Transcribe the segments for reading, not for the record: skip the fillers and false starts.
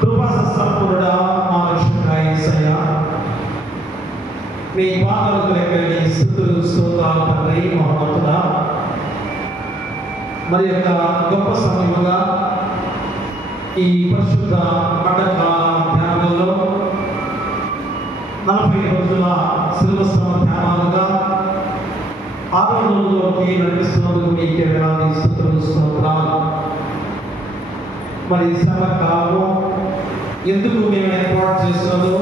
కృపా సంపూర్ణుడా మా రక్షకుడా యేసయ్యా, మీ పాదాలకు లెక్కని స్తుతులు స్తోత్రాలు తండ్రి మహోన్నతుడా. మరి యొక్క గొప్ప సమయముగా ఈ పరిశుద్ధ పండగ ధ్యానంలో 40 రోజుల శిల్వశ్రమ ధ్యానాలుగా 6వ రోజులోకి నడిపిస్తున్నందుకు మీకే వేలాది స్తుతులు స్తోత్రాలు. మరి శ్రమ కాలము ఎందుకు మేము ఏర్పాటు చేస్తున్నదో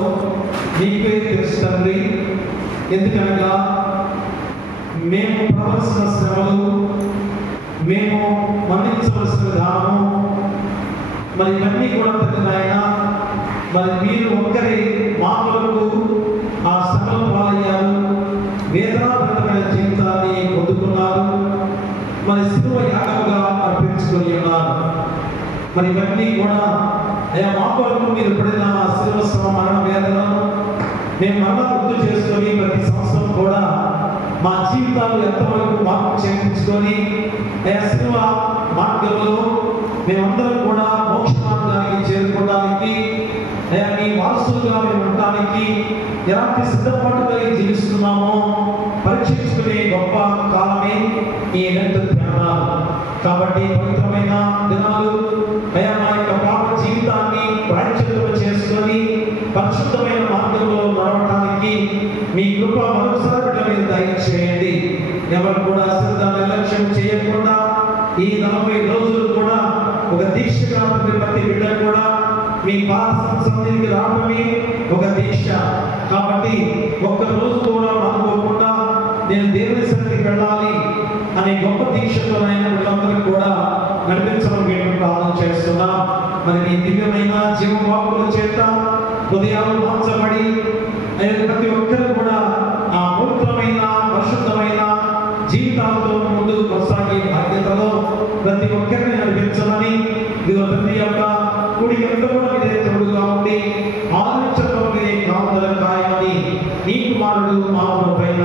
మీకే తెలుసు తండ్రి. ఎందుకనగా మేము పడవలసిన శ్రమలు, మేము మరణించవలసిన విధానము, మరి ఇవన్నీ కూడా నాయన, మరి మీరు ఒక్కరి మాటలకు ఆ శ్రమల పాలయ్యారు, వేదనాభరితమైన జీవితాన్ని పొందుకున్నారు, మరి శిలువ యాగముగా అర్పించుకొని ఉన్నారు. మరి ఇవన్నీ కూడా అయ్యా మా కొరకు మీరు పడిన శిలువ శ్రమ మరణ వేదనను మేము మరలా గుర్తు చేసుకొని ప్రతి సంవత్సరం కూడా మా జీవితాలు ఎంతవరకు మార్పు చేయించుకొని అయ్యా శిలువ మార్గంలో మేమందరం కూడా మోక్ష మార్గానికి చేరుకోవడానికి, అయ్యా మీ వారసులుగా మేము ఉండటానికి ఎలాంటి సిద్ధపాటు కలిగి జీవిస్తున్నామో పరీక్షించుకునే గొప్ప కాలమే ఈ లెంట్ ధ్యానాలు. కాబట్టి పవిత్రమైన దినాలు అయ్యా మా యొక్క పాప జీవితాన్ని ప్రాయశ్చిత్తం చేసుకొని పరిశుద్ధమైన మార్గంలో నడవడానికి మీ కృప మరొకసారి బిడ్డ మీద దయచేయండి. ఎవరు కూడా శ్రద్ధ నిర్లక్ష్యం చేయకుండా ఈ 40 రోజులు కూడా ఒక దీక్షగా ప్రతి బిడ్డ కూడా మీ పాద సన్నిధికి రావడమే ఒక దీక్ష. కాబట్టి ఒక్క రోజు కూడా అనుకోకుండా నేను దేవుని సన్నిధికి వెళ్ళాలి అనే గొప్ప దీక్షతో వీళ్ళందరూ కూడా నడిపించడం మేము ప్రార్థన చేస్తున్నాం. మరి మీ దివ్యమైన జీవవాకుల చేత హృదయాలు మార్చబడి ప్రతి ఒక్కరు కూడా ఆ పవిత్రమైన పరిశుద్ధమైన జీవితాలతో ముందుకు కొనసాగే బాధ్యతలో ప్రతి ఒక్కరిని నడిపించమని ప్రతి యొక్క కుడి ఎంత కూడా మీరే తోడుగా ఉండి ఆలోచనలో మీరే కావుదల కాయమని నీ కుమారుడు మానవుల పైన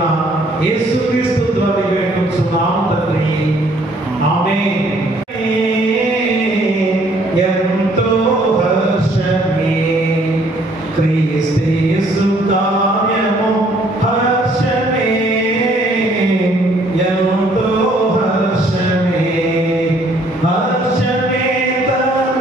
యేసుక్రీస్తు ద్వారా వేడుకుంటున్నాము తండ్రి. ఆమేన్. ఎంతో హర్షమే క్రీస్తు యేసు కార్యము హర్షమే, ఎంతో హర్షమే హర్షమే తండ్రి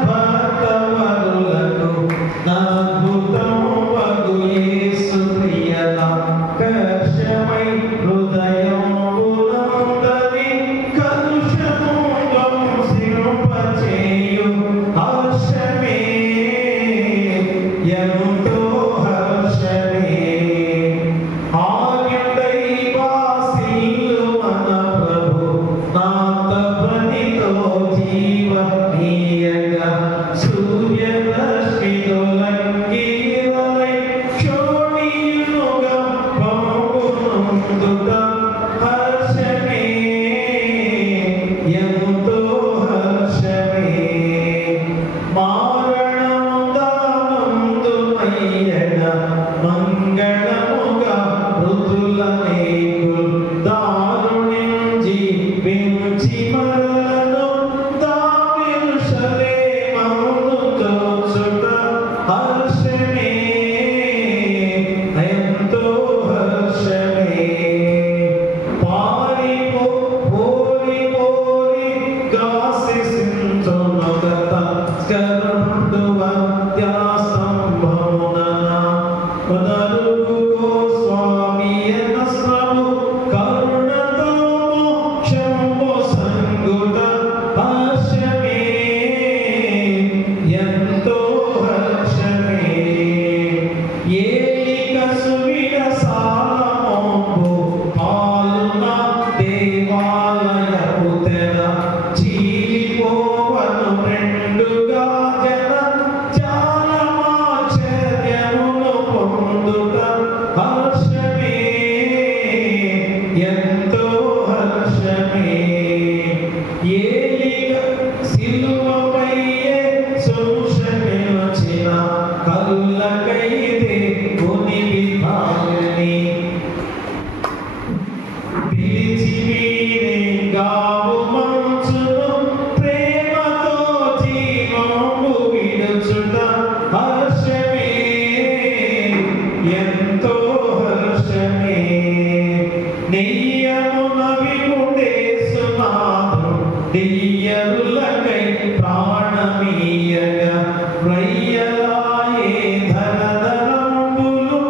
రయ్యలాయే ధనధనంబులు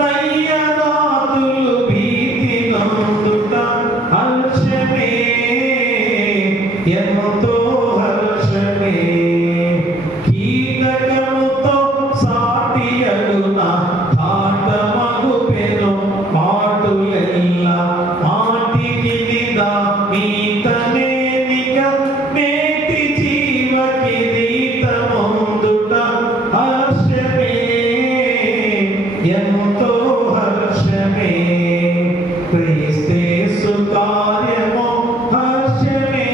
నయ్యనాథులు భీతి నందుట హర్షమే ఎంతో హర్షమే కీలకముతో సాటియగున ఘాటమగు పెను మాటులెల్ల మాటికి నిదా మీతమేనిక మేటి జీవ కిరీటముందుట హర్షమే ఎంతో హర్షమే క్రీస్తేసు కార్యము హర్షమే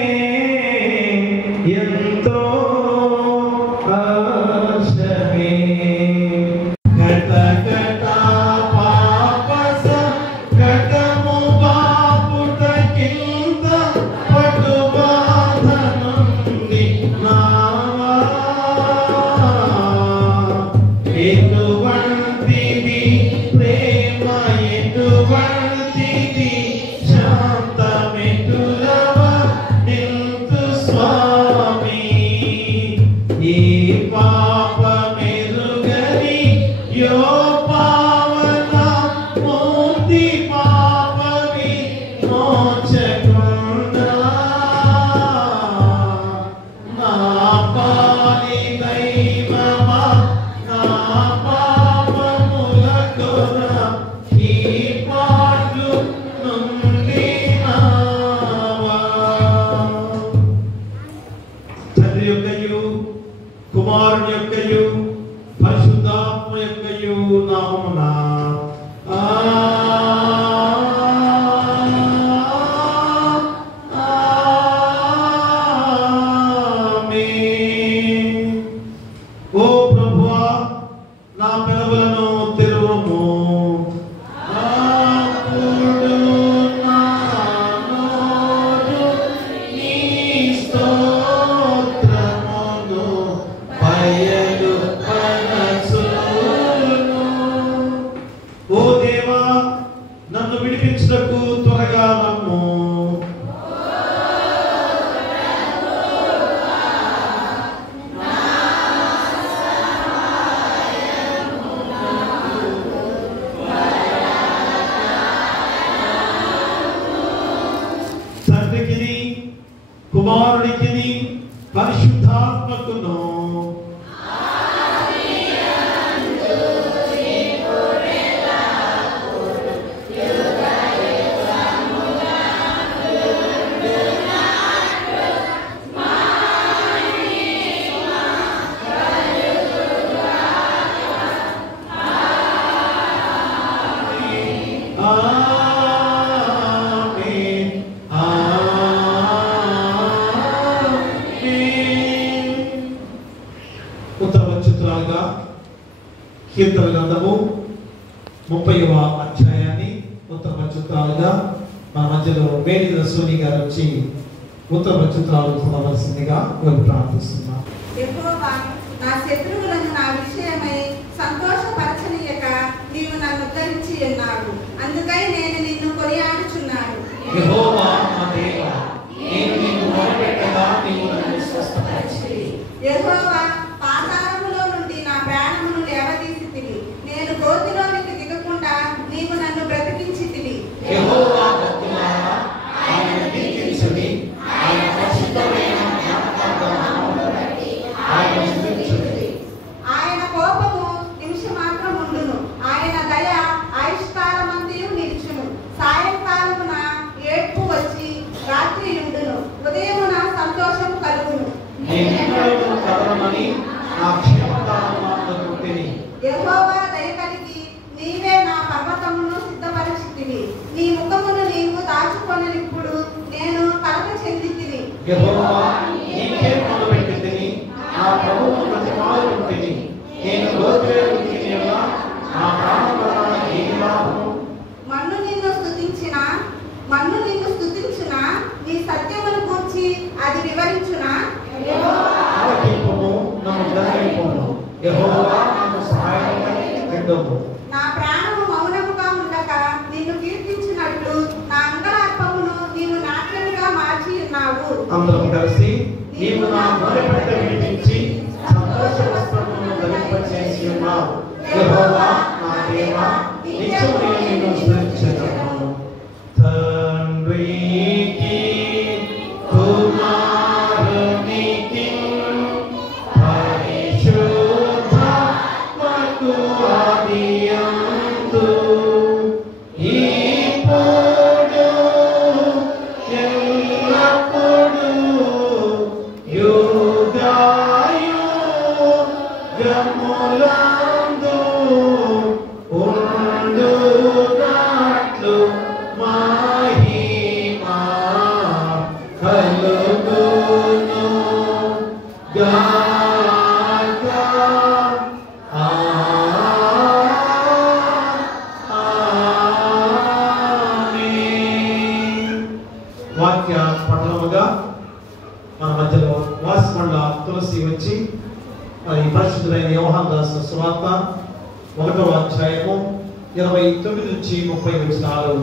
ఎంతో హర్షమే ఘట ఘట పాపస ఘటము బాపుట కింద పటు బాధ నుండి నావా ఎటువంటిది ప్రేమ ఎటువంటిది శాంతమెటులవ నిల్తు స్వామి ఈ పాపమెరుగని యో పావన మూర్తి పాపవి మోచకుండా నా పాలి దైవమా నా పాపముల కొర ఈ పాటు నుండి నావా తండ్రి యొక్కయు కుమారుని యొక్కయు పరిశుద్ధాత్మ యొక్కయు నామమున ఆమేన్. ఓ ప్రభువా నా పెదవులను తెరువుము అప్పుడు నా నోరు నీ స్తోత్రమును బయలుపరచును. ఓ దేవా నన్ను విడిపించుటకు త్వరగా రమ్ము. తండ్రికిని కుమారుడికిని పరిశుద్ధాత్మకును ఆమేన్. ఆమేన్. ఉత్తరవచ్చుతురాలుగా కీర్తన గ్రంథము 30వ అధ్యాయాన్ని ఉత్తరవచ్చుతురాలుగా మన మధ్యలో వేణిద సోని గారు వచ్చి ఉత్తరవచ్చుతురాలు చదవలసిందిగా కోరి ప్రార్థిస్తున్నాం. యెహోవా నా శత్రువులను నా విషయమై సంతోషపరచనీయక నీవు నన్ను ఉద్ధరించి ఉన్నావు. అందుకై నేను నిన్ను కొనియాడుచున్నాను. యెహోవా నా దేవా, నేను నిన్ను మొరపెట్టగా నీవు నన్ను స్వస్థపరచితివి. యెహోవా పాతాళములో నుండి నా ప్రాణమును లేవదీసితివి. నేను గోతిలోనికి దిగకుండా నీవు నన్ను బ్రతికించితివి. యెహోవా భక్తులారా, ఆయన కీర్తించుడి, ఆయన పరిశుద్ధమైన జ్ఞాపకార్థమును బట్టి ఆయన స్తుతించుడి. ఆయన కోపము నిమిషమాత్రం ఉండును, ఆయన దయ ఆయుష్కాలమంతయు నిలుచును. సాయంకాలమున ఏడ్పు వచ్చి రాత్రి ఉండును, ఉదయమున సంతోషము కలుగును. నేను ఎన్నడూ కదలమని నా క్షేమకాలమానుకుంటిని. యెహోవా దయ కలిగి నీవే నా పర్వతమును సిద్ధపరచితివి. నీ ముఖమును నీవు దాచుకొననిప్పుడు నేను కలత చెందితిని. యెహోవా నీకే మొదలుపెట్టితిని, నా ప్రభువును ప్రతిమాలుకుంటిని. నేను గోత్రేయుడిని ఎలా నా ప్రాణప్రదాన ఏమి లాభము? మన్ను నిన్ను స్తుతించునా నీ సత్యమును గూర్చి అది వివరించునా? ఆలకింపుము, నన్ను గ్రహింపుము. యెహోవా నాకు సహాయమై ఉండుము. నా ప్రాణము మౌనముగా ఉండక నిన్ను కీర్తించినట్లు నా అంగలార్పమును నీవు నాట్యముగా మార్చి ఉన్నావు. అందరం కలిసి నీవు నా మొరపెట్ట వినిపించి సంతోష వస్త్రము ఉన్నావు. యెహోవా నా దేవా, నిత్యము నేను నిన్ను స్తుతించెదను. తండ్రికి కుమారునికి పరిశుద్ధాత్మకు ఆదియందు ఇప్పుడు ఎల్లప్పుడూ యుగాయుగములందు ఉండునట్లు మహిమా కలుగును గాక. ఆమేన్. వాక్య పఠనముగా మన మధ్యలో వాసిమండ తులసి వచ్చి మరి పరిశుద్ధులైన యోహాను రాసిన సువార్త 1వ అధ్యాయము 29 నుంచి 30 వచనాలు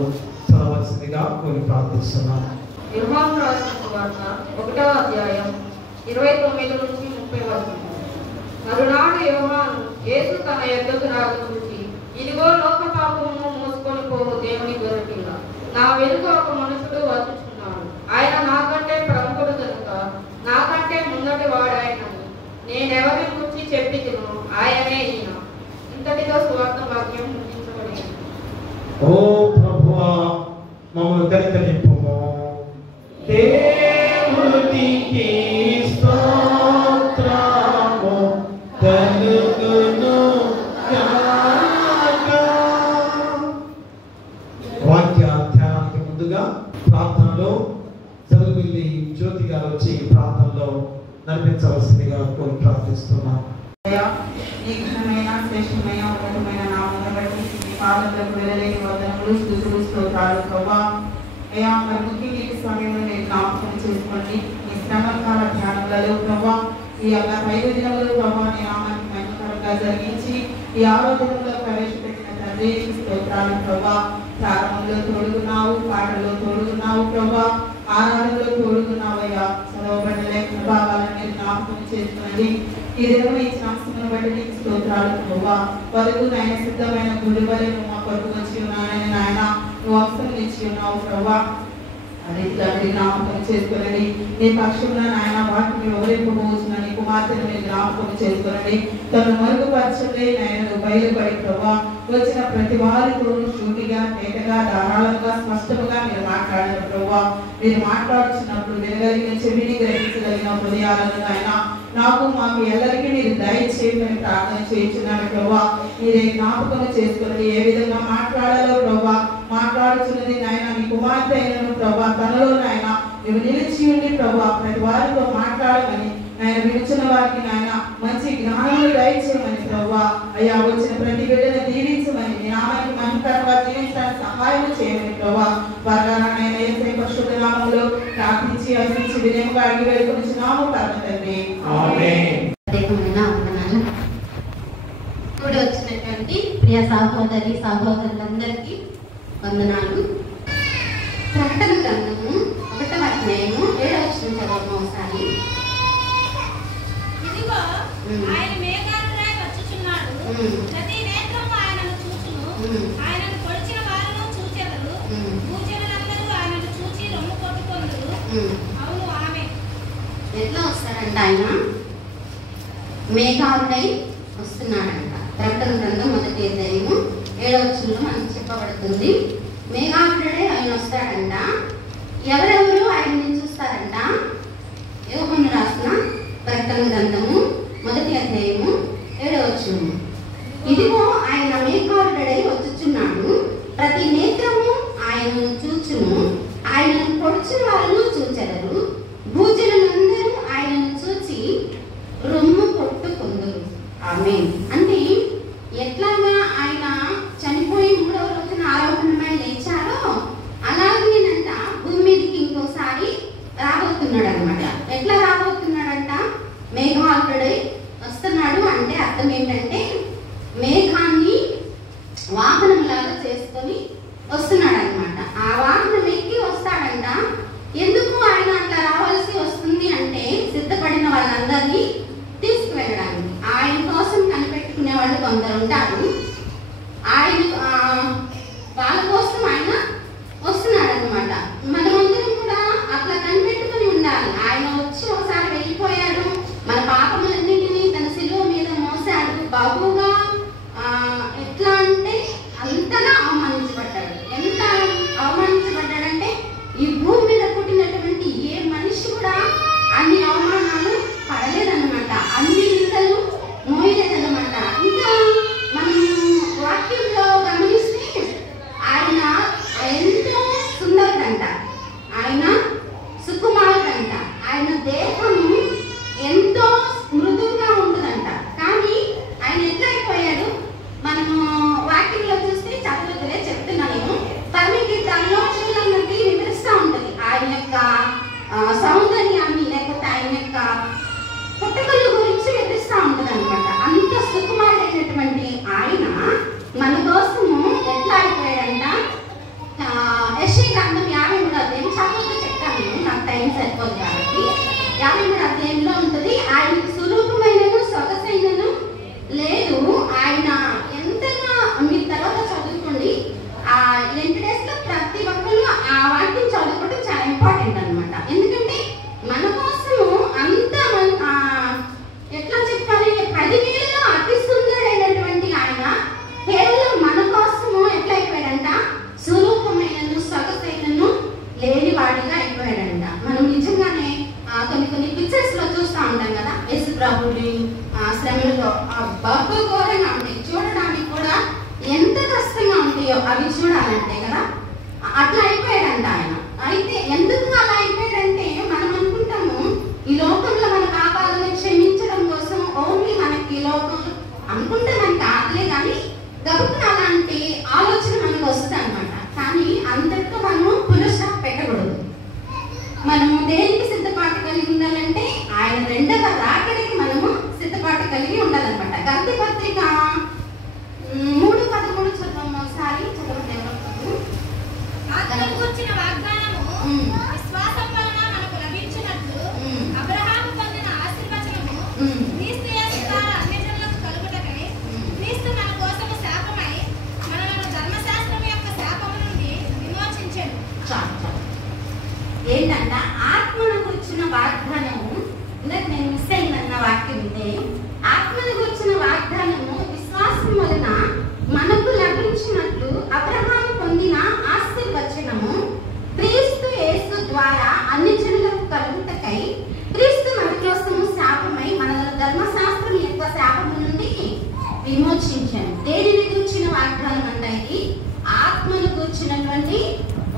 చదవవలసిందిగా కోరి ప్రార్థిస్తున్నాను. యోహాను రాసిన సువార్త 1వ అధ్యాయం 29 నుంచి 30 వరకు. మరునాడు యోహాను యేసు తన యొద్దకు రాగా చూసి, ఇదిగో లోక పాపమును మోసుకొని పోవు దేవుని గొర్రెపిల్ల, నా వెనుక ఒక మనుషుడు వచ్చుచున్నాడు. ఆయన నాకంటే ప్రముఖుడు కనుక నాకంటే ముందటి వాడాయనని నేనెవరిని గురించి చెప్పితినో ఆయనే ఈయన. ఇంతటితో సువార్త వాక్యం ముగించబడింది. ఓ ప్రభువా, మమ్మల్ని కనికరింపుము. దేవునికి స్తోత్రము కలుగును గాక. వాక్య ధ్యానానికి ముందుగా ప్రార్థనలో జరుగుల్లి జ్యోతి గారు వచ్చి ప్రార్థనలో నడిపించవలసిందిగా కోరి ప్రార్థిస్తున్నాం. ఈ ఘనమైన శ్రేష్టమైన ఉన్నతమైన నామమును బట్టి మీ పాదములకు వెళ్ళలేని వందనములు స్తుతులు స్తోత్రాలు ప్రభువా. అయ్యా, మరి ముఖ్యంగా ఈ సమయంలో మీరు జ్ఞాపకం చేసుకోండి. ఈ శ్రమకాల ధ్యానములలో ప్రభువా, ఈ యొక్క 5 దినములు ప్రభువా నీ నామానికి మహిమకరంగా జరిగించి ఈ 6వ దినంలో ప్రవేశపెట్టిన తండ్రి స్తోత్రాలు ప్రభువా. ప్రారంభంలో తోడుగున్నావు, పాటల్లో తోడుగున్నావు ప్రభువా, ఆరాధనలో తోడుగున్నావయ్యా. చదవబడిన లేఖన భాగాలను మీరు జ్ఞాపకం చేసుకోండి. ఈ దినం ఇచ్చిన అంశమును బట్టి నీకు స్తోత్రాలు ప్రభువా. వరకు నాయన సిద్ధమైన గుడి వలె నువ్వు మా కొరకు వచ్చి ఉన్నానని నాయన నువ్వు అంశం ఇచ్చి ఉన్నావు ప్రభువా. అదే జ్ఞాపకం చేసుకోనండి. నీ పక్షంలో నాయన వాటిని వివరింపబోతున్న నీ కుమార్తెను మీరు జ్ఞాపకం చేసుకోనండి. తను మరుగుపరచలే నాయన నువ్వు బయలుపడి ప్రభా వచ్చిన ప్రతి వారితో సూటిగా తేటగా ధారాళంగా స్పష్టంగా మీరు మాట్లాడారు ప్రభా. మీరు మాట్లాడుతున్నప్పుడు వినగలిగిన చెవిని గ్రహించగలిగిన హృదయాలను ఆయన నాకు మాకు ఎల్లరికీ మీరు దయచేయమని ప్రార్థన చేయించున్నాను ప్రభా. మీరే జ్ఞాపకం చేసుకుని ఏ విధంగా మాట్లాడాలో ప్రభా మాట్లాడుతున్నది నాయన మీ కుమార్తె అయినను ప్రభా తనలో నాయన నువ్వు నిలిచి ఉండి ప్రభా ప్రతి వారితో మాట్లాడమని ఆయన విడిచిన వారికి నాయన మంచి జ్ఞానములు దయచేయమని ప్రభా. అయ్యా వచ్చిన ప్రతి బిడ్డను దీవించమని నీ నామానికి మహిమకరంగా జీవించడానికి సహాయం చేయమని ప్రభా. త్వరగా నాయన యేసు పరిశుద్ధ నామములో ప్రార్థించి అర్పించి వినయంగా అడిగి వేడుకొనిచున్నాము పరమ తండ్రి. ఆమేన్. కూడి వచ్చినటువంటి ప్రియ సహోదరి సహోదరులందరికీ వందనాలు. ప్రకటన గ్రంథము 1వ అధ్యాయము 7వ వచనం చదవము ఒకసారి. ఇదిగో ఆయన మేఘాలపై వచ్చుచున్నాడు, ప్రతి నేత్రము ఆయనను చూచును, ఆయనను పొడిచిన వారును చూచెదరు, భూజనులందరూ ఆయనను చూచి రొమ్ము కొట్టుకొందురు. అవును ఆమె. ఎట్లా వస్తాడంట ఆయన? మేఘాలుడై వస్తున్నాడంట. ప్రకటన గ్రంథం 1వ అధ్యాయము 7వ వచనంలో మనకు చెప్పబడుతుంది. మేఘాలుడై ఆయన వస్తాడంట. ఎవరెవరు ఆయన్ని చూస్తారంట? యోహాను రాసిన ప్రకటన గ్రంథము 1వ అధ్యాయము 7వ వచనము. ఇదిగో ఆయన మేఘాలుడై వచ్చుచున్నాడు, ప్రతి నేత్రము ఆయనను చూచును, ఆయనను పొడిచిన వారును చూచెదరు, భూజనులందరూ ఆయనను చూచి రొమ్ము కొట్టుకొందురు. ఆమేన్. అంటే ఎట్లాగా ఆయన చనిపోయి 3వ రోజున ఆరోహణమై లేచారో అలాగేనంట భూమి మీదకి ఇంకోసారి రాబోతున్నాడు అనమాట. ఎట్లా రాబోతున్నాడంట? మేఘాలుడై వస్తున్నాడు అంటే అర్థం ఏంటంటే మేఘాన్ని వాహనం లాగా చేసుకొని వస్తున్నాడు అనమాట. ఆ వాహనం ఎక్కి వస్తాడంట. ఎందుకు ఆయన అట్లా రావాల్సి వస్తుంది అంటే సిద్ధపడిన వాళ్ళందరినీ తీసుకువెళ్ళడానికి, ఆయన కోసం కనిపెట్టుకునే వాళ్ళు కొందరు ఉంటారు. ఆయన వాళ్ళ కోసం ఆయన వస్తున్నాడు అనమాట. మనమందరం కూడా అట్లా కనిపెట్టుకుని ఉండాలి. ఆయన వచ్చి ఒకసారి వెళ్ళిపోయాడు, మన పాపములన్నింటినీ తన శిలువ మీద మోసాడు. బాబుగా ఎట్లా అంటే అంతగా అవమానించబడ్డాడు. ఎంత అవమానించబడ్డాడంటే ఈ భూమి మీద పుట్టినటువంటి ఏ మనిషి కూడా అన్ని అవమానాలు పడలేదన్నమాట, అన్ని నిందలు మోయలేదన్నమాట. ఇంకా మనం వాక్యంలో గమనిస్తే ఆయన ఎంతో సుందరుడంట, ఆయన సుకుమారుడంట, ఆయన దేహము ఎంతో మృదువుగా ఉంటుందంట. కానీ ఆయన ఎట్లా అయిపోయాడు? మనము వాక్యంలో చూస్తే చదువుతులే చెప్తున్నాను. పరమగీతాల్లో చూడండి వివరిస్తూ ఉంటుంది ఆయన యొక్క సౌందర్యాన్ని, లేకపోతే ఆయన యొక్క పుట్టుకల గురించి వివరిస్తూ ఉంటుంది అనమాట. అంత సుకుమారుడైనటువంటి ఆయన మన కోసము ఎట్లా అయిపోయాడంట? యెషయా గ్రంథం 53వ అధ్యాయం చదువుతూ చెప్తాను నేను, నాకు టైం సరిపోదు కాబట్టి. 53వ అధ్యాయంలో ఉంటుంది, ఆయనకు స్వరూపమైనను సొగసైనను లేదు. ఆయన ఎంతగా మీరు తర్వాత చదువుకోండి. ఆ ఎంటడేస్ లో ప్రతి ఒక్కరు ఆ వాక్యం చదువుకోవడం చాలా ఇంపార్టెంట్ అనమాట. ఎందుకంటే మన కోసము అంత ఎట్లా చెప్పాలి, 10,000లో అతి సుందరుడైనటువంటి ఆయన కేవలం మన కోసము ఎట్లా అయిపోయాడంట? స్వరూపమైనను సొగసైనను లేనివాడిగా అయిపోయాడంట. మనం నిజంగానే కొన్ని పిక్చర్స్ లో చూస్తూ ఉంటాం కదా, యేసు ప్రభుని శ్రమలో బహు ఘోరంగా ఉంటాయి, చూడడానికి కూడా ఎంత కష్టంగా ఉంటాయో అవి చూడాలంటే కదా. అట్లా అయిపోయాడంట ఆయన. అయితే ఎందుకు అలా అయిపోయాడంటే మనం అనుకుంటాము ఈ లోకంలో మన పాపాలను క్షమించడం కోసం ఓన్లీ మనకి లోకం అనుకుంటే మనకి కాదులే, కానీ గబుక్కున అలాంటి ఆలోచన మనకు వస్తుంది అనమాట. కానీ అంతటితో మనము పునః పెట్టకూడదు. మనము దేనికి సిద్ధపాటు కలిగి ఉండాలంటే ఆయన రెండవ రాకడికి మనము సిద్ధపాటు కలిగి ఉండాలన్నమాట. గలతీ పత్రిక 3:13 చదవము ఒకసారి. చదవండి. ఆత్మను గుర్చిన వాగ్దానము విశ్వాసం వలన మనకు లభించినట్లు అబ్రహాము పొందిన ఆశీర్వచనము క్రీస్తు యేసు ద్వారా అన్యజనులకు కలుగుటకై క్రీస్తు మన కోసము శాపమై మనలను ధర్మశాస్త్రం యొక్క శాపము నుండి విమోచించెను. ఏంటంట? ఆత్మను గుర్చిన వాగ్దానము. ఇందాక నేను మిస్ అయిందన్న వాక్యం ఇదే. ఆత్మను గుర్చిన వాగ్దానము విశ్వాసం వలన మనకు లభించినట్లు అబ్రహాము పొందిన ఆశీర్వచనము క్రీస్తు యేసు ద్వారా అన్ని జనులకు కలుగుటకై క్రీస్తు మన కోసము శాపమై మనలను ధర్మశాస్త్రం యొక్క శాపము నుండి విమోచించాను. దేనిని గుర్చిన వాగ్దానం అంటే ఇది ఆత్మను గుర్చినటువంటి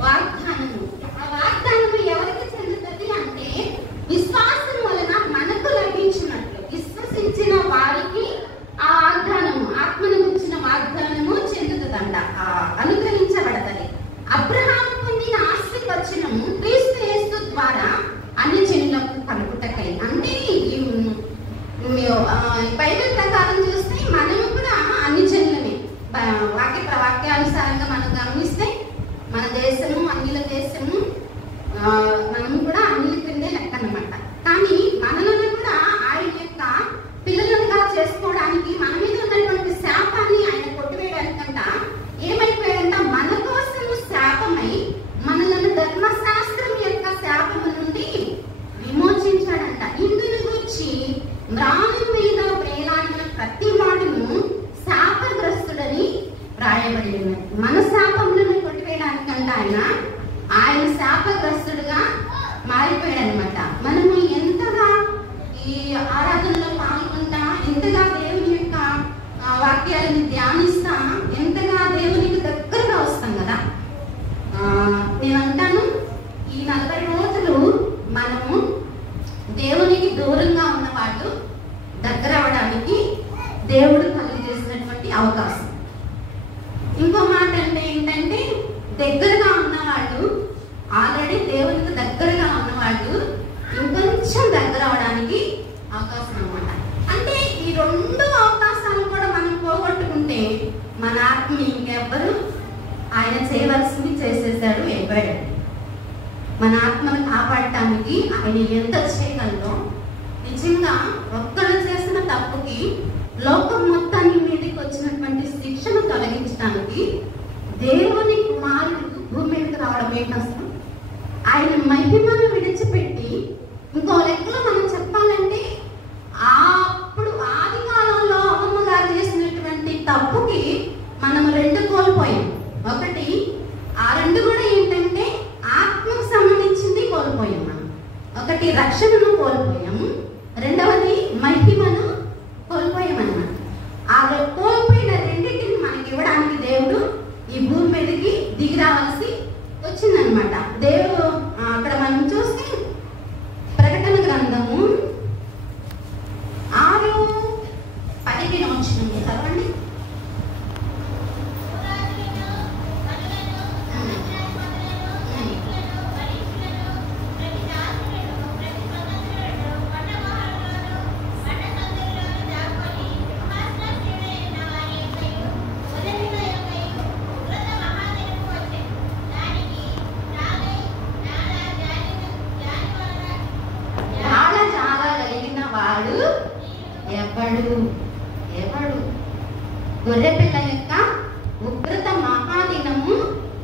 వాగ్దానము. ఆ వాగ్దానము ఎవరికి చెందుతుంది అంటే విశ్వాసం వలన మనకు లభించినట్లు, విశ్వసించిన వారికి ఆ వాగ్దానము, ఆత్మను గుర్చిన వాగ్దానము చెందుతుందంట, అనుగ్రహించబడతది. అబ్రహాము పొందిన ఆశీర్వచనము క్రీస్తు యేసు ద్వారా అన్ని జనులకు కలుగుటకై. అంటే బైబిల్ ప్రకారం చూస్తే మనము కూడా అన్ని జనులమే. వాక్యానుసారంగా మనం గమనిస్తే మన దేశము అన్యుల దేశము, మనము కూడా అన్యుల కిందే లెక్క అన్నమాట. కానీ మనలను కూడా ఆయన యొక్క పిల్లలుగా చేసుకోవడానికి మన మీద ఉన్నటువంటి శాపాన్ని ఆయన కొట్టివేయడానికంట ఏమైపోయాడంట? మన కోసము శాపమై మనలను ధర్మశాస్త్రం యొక్క శాపము నుండి విమోచించాడంట. ఇందును గురించి మ్రాను మీద వేలాడిన ప్రతి వాడును శాపగ్రస్తుడని రాయబడి ఉన్నది. మన శాపములను కొట్టివేయడానికంట ఆయన శాపగ్రస్తుడుగా మారిపోయాడు అనమాట. మనము ఎంతగా ఈ ఆరాధనలో పాల్గొంటా, ఎంతగా దేవుని యొక్క వాక్యాలను ధ్యానిస్తా, ఎంతగా దేవునికి దగ్గరగా వస్తాం కదా. నేను అంటాను, ఈ 40 రోజులు మనము దేవునికి దూరంగా ఉన్న వాళ్ళు దగ్గర అవడానికి దేవుడు కలుగు చేసినటువంటి అవకాశం. ఇంకో మాట అంటే ఏంటంటే, దగ్గరగా ఉన్నవాళ్ళు, ఆల్రెడీ దేవునికి దగ్గరగా ఉన్నవాళ్ళు ఇంకొంచెం దగ్గర అవడానికి అవకాశం అన్నమాట. అంటే ఈ 2 అవకాశాలు కూడా మనం పోగొట్టుకుంటే మన ఆత్మ ఇంకెవ్వరు ఆయన చేయవలసింది చేసేసాడు, వెళ్ళిపోయాడు. మన ఆత్మను కాపాడటానికి ఆయన ఎంత చేయగలదో. నిజంగా ఒక్కరు చేసిన తప్పుకి లోకం మొత్తాన్ని మీదకి తొలగించడానికి దేవుని కుమారుడు భూమి మీదకి రావడం ఏంటంటే ఆయన మహిమను విడిచిపెట్టి, ఇంకో లెక్కలో మనం చెప్పాలంటే అప్పుడు ఆది కాలంలో అమ్మమ్మ గారు చేసినటువంటి తప్పుకి మనం 2 కోల్పోయాం. ఒకటి, ఆ 2 కూడా ఏంటంటే ఆత్మకు సంబంధించింది కోల్పోయాం. మనం ఒకటి రక్షణను కోల్పోయాము, రెండవది మహిమను కోల్పోయాం అన్నమాట. ఆ కోల్పోయిన రెండింటిని మనకి ఇవ్వడానికి దేవుడు ఈ భూమి మీదకి దిగి రావాల్సి వచ్చిందనమాట. దేవుడు అక్కడ మనం చూస్తే ప్రకటన గ్రంథము 6:15 వచ్చింది చదవండి. ఎవడు గొర్రెపిల్ల యొక్క ఉగ్రత మహాదినము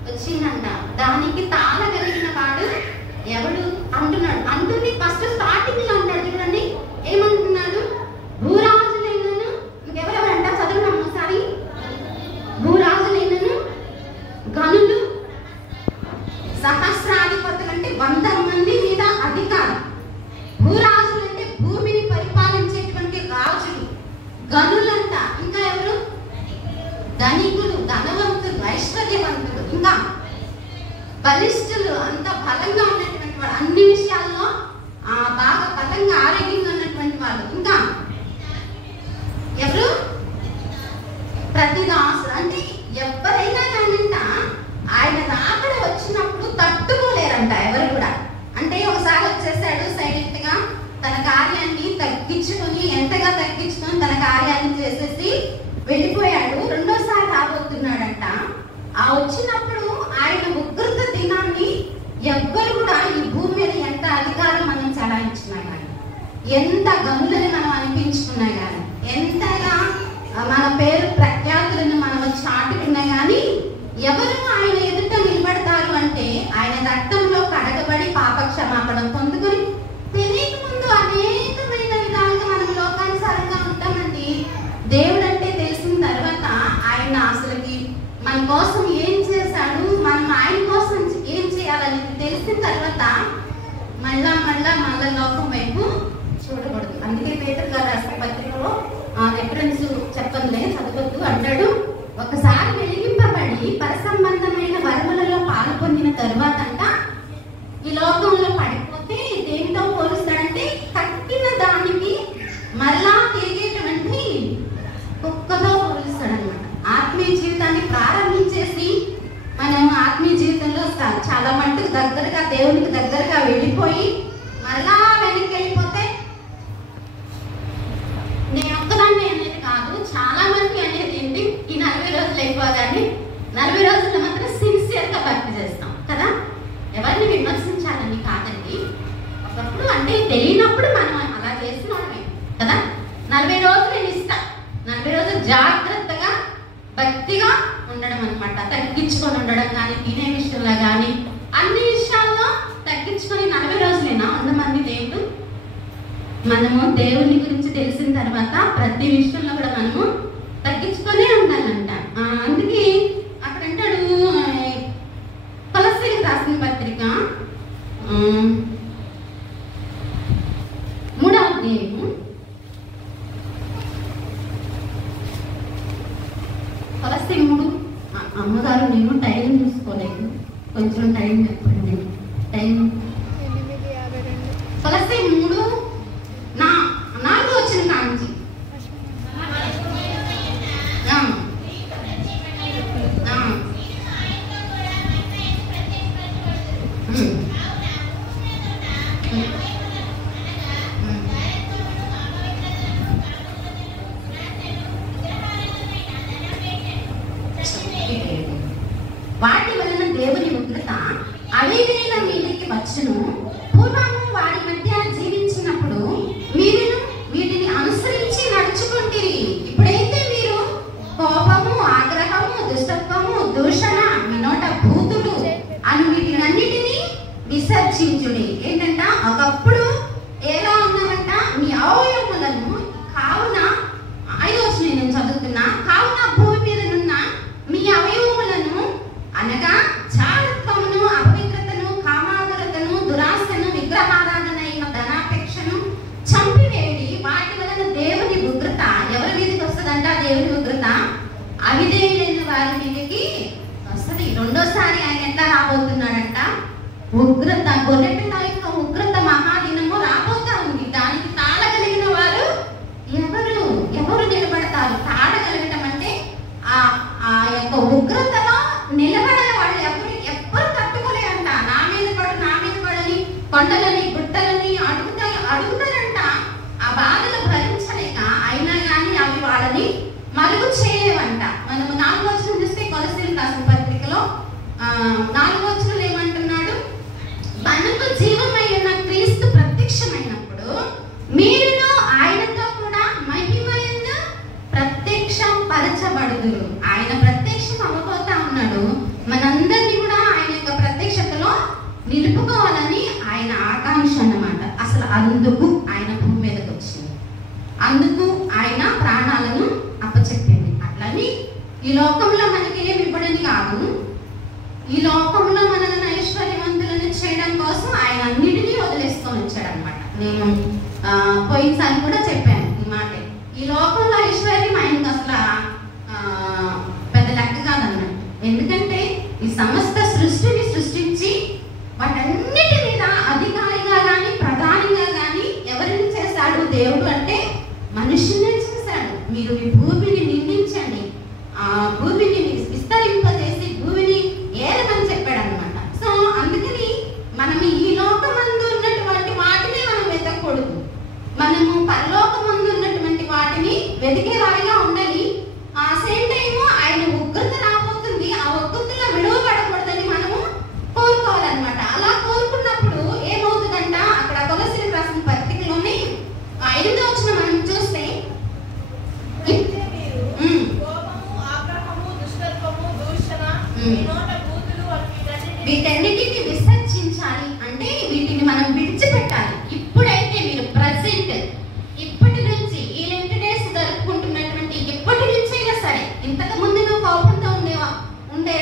వచ్చిందంట. దానికి తాళగలిగిన వాడు ఎవడు అంటున్నాడు. అంటుంది ఫస్ట్ స్టార్టింగ్ లో అంటాడు చూడండి, ఏమంటున్నాడు? భూరాజులైనను, ఇంకెవరెవరంట చదువు ఒకసారి. భూరాజులైనను, గనులు, సహస్రాధిపతులు అంటే 100 మంది మీద అధికారం. భూరాజులు అంటే భూమిని పరిపాలించేటువంటి రాజులు. గనులంట ఇంకా ఎవరు? ధనికులు, ధనవంతులు, ఐశ్వర్యవంతులు, ఇంకా బలిష్ఠులు, అంత బలంగా ఉన్నటువంటి వాడు, అన్ని విషయాల్లో బాగా బలంగా ఆరోగ్యంగా ఉన్నటువంటి వాళ్ళు. ఇంకా ఎవరు? ప్రతిదాసులు. అంటే ఎవరైనా కానంట ఆయన రాకడ వచ్చినప్పుడు తట్టుకోలేరంట ఎవరు కూడా. అంటే ఒకసారి వచ్చేసాడు సైలెంట్ గా తన కార్యాన్ని తగ్గించుకొని, ఎంతగా తగ్గించుకొని తన కార్యాన్ని చేసేసి వెళ్ళిపోయాడు. రెండోసారి రాబోతున్నాడంట. ఆ వచ్చినప్పుడు ఆయన ఉగ్రత దినాన్ని ఎవ్వరు కూడా ఈ భూమి మీద ఎంత అధికారం మనం చలాయించినా కానీ, ఎంత గనులని మనం అనిపించుకున్నా కానీ, ఎంతగా మన పేరు ప్రఖ్యాతులను మనం చాటుకున్నా కానీ, ఎవరు ఆయన ఎదుట నిలబడతారు అంటే ఆయన రక్తంలో కడగబడి పాప క్షమాపణ పొందుకొని తెలియక ముందు అనేకమైన విధాలుగా మనం లోకానుసారంగా ఉంటామండి. దేవుడు అంటే తెలిసిన తర్వాత ఆయన అసలుకి మన కోసం ఏం చేశాడు, మనం ఆయన కోసం ఏం చేయాలనేది తెలిసిన తర్వాత మళ్ళా లోకం వైపు చూడకూడదు. అందుకే పేతురు గారు రాసిన పత్రికలో రెఫరెన్స్ చెప్పండి, చదవద్దు అంటాడు. ఒకసారి వెలిగింపబడి పరసంబంధమైన వరములలో పాలు పొందిన తరువాత అంట ఈ లోకంలో పడిపోతే దేనితో పోలుస్తాడంటే కట్టిన దానికి మరలా తిరిగేటువంటి కుక్కతో పోలుస్తాడనమాట. ఆత్మీయ జీవితాన్ని ప్రారంభించేసి మనం ఆత్మీయ జీవితంలో చాలా మట్టుకు దగ్గరగా దేవునికి దగ్గరగా వెళ్ళిపోయి మరలా వెనక్కి వెళ్ళిపోతే, నేను ఒక్కదాన్ని అనేది కాదు, చాలా మంది అనేది ఏంటి, ఈ 40 రోజులు అయిపోగానే 40 రోజులు మాత్రం సిన్సియర్ గా భక్తి చేస్తాం కదా. ఎవరిని విమర్శించాలని కాదండి, ఒకప్పుడు అంటే తెలియనప్పుడు మనం అలా చేసిన వాళ్ళమే కదా. 40 రోజులు నేను ఇస్తా, 40 రోజులు జాగ్రత్తగా భక్తిగా ఉండడం అనమాట. తగ్గించుకొని ఉండడం కానీ, తినే విషయంలో కానీ, అన్ని విషయాల్లో తగ్గించుకొని 40 రోజులైనా 100 మంది దేవుడు. మనము దేవుని గురించి తెలిసిన తర్వాత ప్రతి విషయంలో కూడా మనము తగ్గించుకొనే ఉండాలంట. అందుకే అక్కడ అంటాడు కొలస్సీలకు రాసిన పత్రిక 3వ అధ్యాయము కొలస్సీ 3. అమ్మగారు నేను టైం చూసుకోలేదు, కొంచెం టైం చెప్పండి. టైం కొలస్సీ 3:4 వచ్చిన కాంచి వాటి వలన దేవుని ఉగ్రత అవిధేయుల మీదకి వచ్చును. పూర్వము వారి మధ్య జీవించినప్పుడు మీరు వీటిని అనుసరించి నడుచుకుంటురి. ఇప్పుడైతే మీరు కోపము, ఆగ్రహము, విసర్జించుడి. ఏంటంట, ఒకప్పుడు ఎలా ఉన్నామంట, మీ అవయవములను కావున 5వ వచనం నేను చదువుతున్నా. కావున భూమి మీద నున్న మీ అవయవములను అనగా చారుత్వమును, అపవిత్రతను, కామాతురతను, దురాశను, విగ్రహారాధన అయిన ధనాపేక్షను చంపివేడి. వాటి వలన దేవుని ఉగ్రత ఎవరి మీదకి వస్తుందంట? దేవుని ఉగ్రత అవిధేయులైన వారి మీదకి వస్తుంది. రెండోసారి ఆయన ఎట్లా రాబోతున్నాడంట? ఉగ్రత, గొర్రెపిల్ల యొక్క ఉగ్రత మహాదినము రాబోతా ఉంది. దానికి తాళగలిగిన వారు ఎవరు నిలబడతారు? తాళగలగటం అంటే ఆ యొక్క ఉగ్రతలో నిలబడని వాళ్ళు ఎవ్వరు తట్టుకోలేరంట. నా మీద పడని కొండలని గుట్టలని అడుగుతారంట. ఆ బాధలు భరించలేక అయినా కానీ అవి వాళ్ళని మరుగు చేయలేవంట. మనము 4వ వచనం చూస్తే కొలస్సీయులకు రాసిన పత్రికలో 4వ వచనం ఏమంటున్నాడు? మనకు జీవమై ఉన్న క్రీస్తు ప్రత్యక్షమైనప్పుడు మీరును ఆయనతో కూడా మహిమయందు ప్రత్యక్షం పరచబడుదురు. ఆయన ప్రత్యక్షం అవ్వబోతా ఉన్నాడు. మనందరినీ కూడా ఆయన యొక్క ప్రత్యక్షతలో నిలుపుకోవాలని ఆయన ఆకాంక్ష అన్నమాట. అసలు అందుకు ఆయన భూమి మీదకి వచ్చింది. అందుకు ఆయన ప్రాణాలను అప్పచెప్పింది. అట్లని ఈ లోకంలో మనకి ఏమి ఇవ్వడని కాదు, ఈ లోకంలో మనల్ని ఐశ్వర్యవంతులను చేయడం కోసం ఆయన అన్నిటినీ వదిలేసుకొని వచ్చాడు అనమాట. నేను పోయినసారి కూడా చెప్పాను ఈ మాట. ఈ లోకంలో ఐశ్వర్యం ఆయనకు అసలు పెద్ద లెక్క కాదన్నట్టు. ఎందుకంటే ఈ సమస్త సృష్టిని సృష్టించి వాటన్నిటి మీద అధికారిగా కానీ ప్రధానిగా కానీ ఎవరిని చేశాడు దేవుడు అంటే మనుషుల్నే చేశాడు. మీరు ఈ భూమిని నిందించండి, ఆ భూమిని విస్తరింపజేసి భూమిని ఏరమని చెప్పాడు అనమాట. సో అందుకని మనం ఈ లోకమందు ఉన్నటువంటి వాటిని మనం వెతకూడదు. మనము పరలోకమందు ఉన్నటువంటి వాటిని వెతికే వారిగా ఉండాలి. ఆ సేమ్ టైం ఆయన ఉగ్రత రాబోతుంది, ఆ ఉగ్రతలో విడువబడకూడదని మనము కోరుకోవాలన్నమాట. అలా కోరుకున్నప్పుడు ఏమవుతుందంట, అక్కడ కొలస్సీయులకు రాసిన పత్రికలోనే 5వ వచనం మనం చూస్తే వీటన్నిటిని విసర్జించాలి. అంటే వీటిని మనం విడిచిపెట్టాలి. ఇప్పుడైతే మీరు ప్రజెంట్ ఇప్పటి నుంచి ఈ లెంట్ డేస్ జరుపుకుంటున్నటువంటి ఇప్పటి నుంచి అయినా సరే, ఇంతకు ముందు నువ్వు కోపంతో ఉండే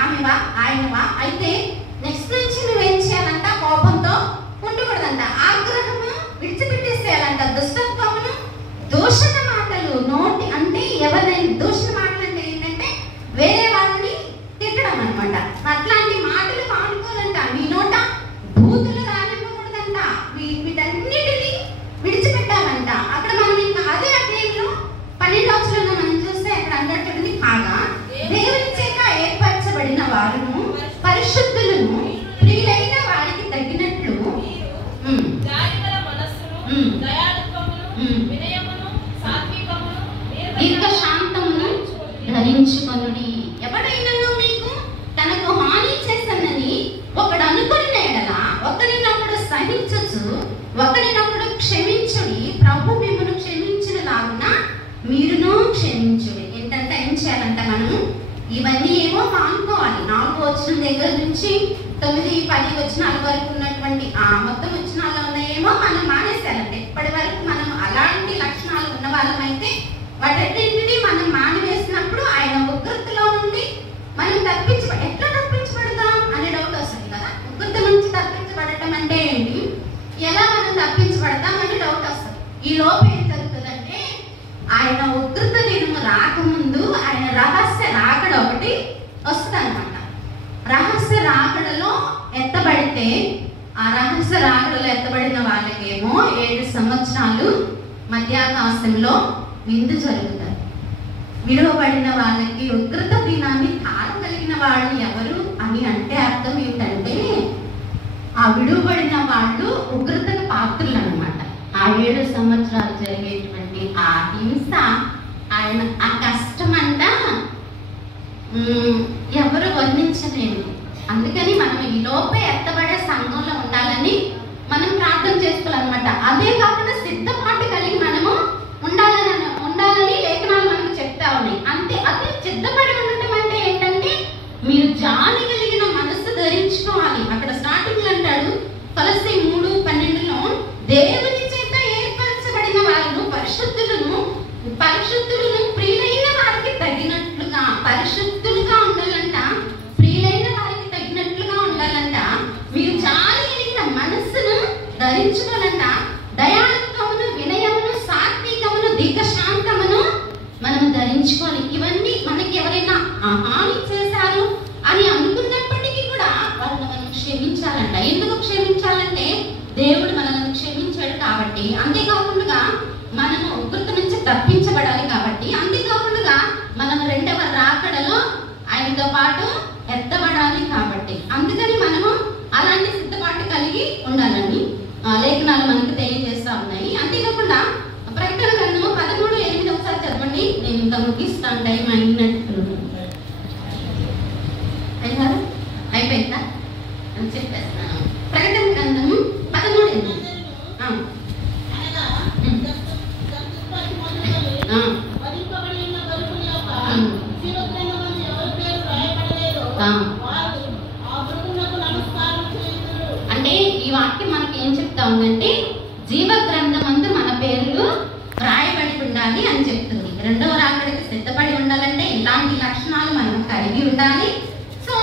ఆమెవా ఆయనవా అయితే నెక్స్ట్ నుంచి నువ్వేం చేయాలంట? కోపంతో ఉండకూడదంట. ఆగ్రహము విడిచిపెట్టేసేయాలంట. దుష్టత్వమును, దూషణ మాటలు నోటి అంటే ఎవరైనా దూషణ మాటలు అంటే ఏంటంటే వేరే వాళ్ళని తిట్టడం అనమాట. అట్లాంటి మాటలు వాడుకోవాలంట. మీ నోట బూతులు రానివ్వకూడదంట. వీటన్నిటిని విడిచిపెట్టాలంట. అక్కడ మనం ఇంకా అదే అధ్యాయంలో 12వ వచనంలో మనం చూస్తే అక్కడ అంటట్టుంది, కాగా దేవుని చేత ఏర్పరచబడిన వారును పరిశుద్ధులను ప్రియులైన వారికి తగినట్లు దీర్ఘశాంతమును ధరించుకొనుడి. ఎవడైనాను మీకు తనకు హాని చేసనని ఒకడు అనుకున్న ఎడల ఒకరినొకడు సహించచ్చు, ఒకరినొకడు క్షమించుడి. ప్రభు మిమ్మల్ని క్షమించులాగున మీరును క్షమించుడి. ఏంటంటే ఏం చేయాలంటే మనము ఇవన్నీ ఏమో మానుకోవాలి. 4వ వచనం దగ్గర నుంచి 9, 10 వచనాల వరకు ఉన్నటువంటి మొత్తం వచనాల్లో ఉన్నాయేమో మనం మానేసేయాలంటే. ఇప్పటి వరకు మనం అలాంటి లక్షణాలు ఉన్న వాళ్ళమైతే వాటన్నింటినీ మనం మానివేసినప్పుడు ఆయన ఉగ్రతలో నుండి మనం ఎట్లా తప్పించబడతాం అనే డౌట్ వస్తుంది కదా. ఉగ్రత నుంచి తప్పించబడటం అంటే ఏంటి, ఎలా మనం తప్పించబడతాం అనే డౌట్ వస్తుంది. ఈ లోపు ఏం జరుగుతుందంటే ఆయన ఉగ్రత దినము రాకముందు ఆయన రహస్య రాకడ ఒకటి వస్తుంది అనమాట. రహస్య రాకడలో ఎత్తబడితే ఆ రహస్య రాకడలో ఎత్తబడిన వాళ్ళకేమో 7 సంవత్సరాలు మధ్యాకాశంలో విందు జరుగుతారు. విడువబడిన వాళ్ళకి ఉగ్రత దినాన్ని తాళగలిగిన వాళ్ళు ఎవరు అని అంటే అర్థం ఏంటంటే ఆ విడువబడిన వాళ్ళు ఉగ్రతకు పాత్రలు అనమాట. ఆ 7 సంవత్సరాలు జరిగేటువంటి ఆ హింస, ఆయన ఆ కష్టం అంట ఎవరు వర్ణించలేము. అందుకని మనం ఈ లోపే ఎత్తబడే సంఘంలో ఉండాలని మనం ప్రార్థన చేసుకోవాలన్నమాట. అదే కాకుండా సిద్ధపాటు కలిగి మనము ఉండాలని లేఖనాలు మనకు చెప్తా ఉన్నాయి. అంతే. అదే సిద్ధపడి ఉండటం అంటే ఏంటంటే మీరు జాలి కలిగిన మనసు ధరించుకోవాలి. అక్కడ స్టార్టింగ్ ధరించుకొని, ఇవన్నీ మనకి ఎవరైనా హాని చేశారు అని అనుకున్నప్పటికీ కూడా వాళ్ళని మనం క్షమించాలంట. ఎందుకు క్షమించాలంటే దేవుడు మనల్ని క్షమించాడు కాబట్టి. అంతేకాకుండా మనము ఉగ్రత నుంచి తప్పించబడాలి కాబట్టి. అంతేకాకుండా మనం రెండవ రాకడలో ఆయనతో పాటు ఎత్తబడాలి కాబట్టి. అందుకని మనము అలాంటి సిద్ధపాటు కలిగి ఉండాలని లేఖనాలు మనకు తెలియజేస్తా ఉన్నాయి. అంతేకాకుండా ప్రకటన గ్రంథము 13:8 ఒకసారి చదవండి. నేను ఇంకా ముగిస్తాను, టైం అయినట్టు. అయిపోయిందా అని చెప్పేస్తాను. ప్రకటన గ్రంథము 13:8. అంటే ఈ వాక్యం మనకి ఏం చెప్తా ఉందంటే జీవ గ్రంథమందు మన పేర్లు రాయబడి ఉండాలి అని చెప్తుంది. రెండవ రాకడికి సిద్ధపడి ఉండాలంటే ఇలాంటి లక్షణాలు మనం కలిగి ఉండాలి. సో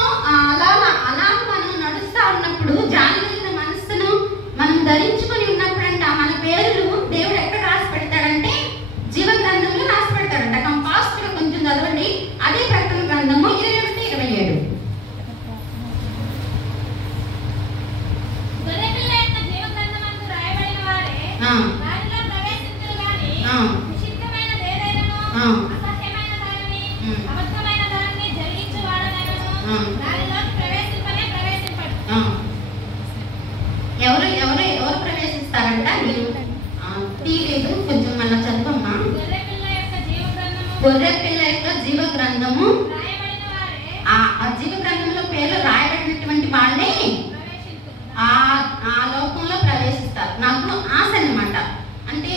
అలా మనం నడుస్తా ఉన్నప్పుడు జాగ్రత్త మనస్సును మనం ధరించుకొని ఉన్నప్పుడంట మన పేర్లు దేవుడు ఎక్కడ రాసి పెడతాడంటే జీవ గ్రంథంలో రాసి పెడతాడంట. ఫాస్ట్ గా కొంచెం చదవండి. అదే ప్రకటన గ్రంథము 21:27. ఎవరు ప్రవేశిస్తారంట? తీయలేదు, కొంచెం మళ్ళీ చదవమ్మా. గొర్రె పిల్ల యొక్క జీవ గ్రంథము, ఆ జీవ గ్రంథంలో పేర్లు రాయబడినటువంటి వాళ్ళే ఆ లోకంలో ప్రవేశిస్తారు. నాకు ఆశ అన్నమాట. అంటే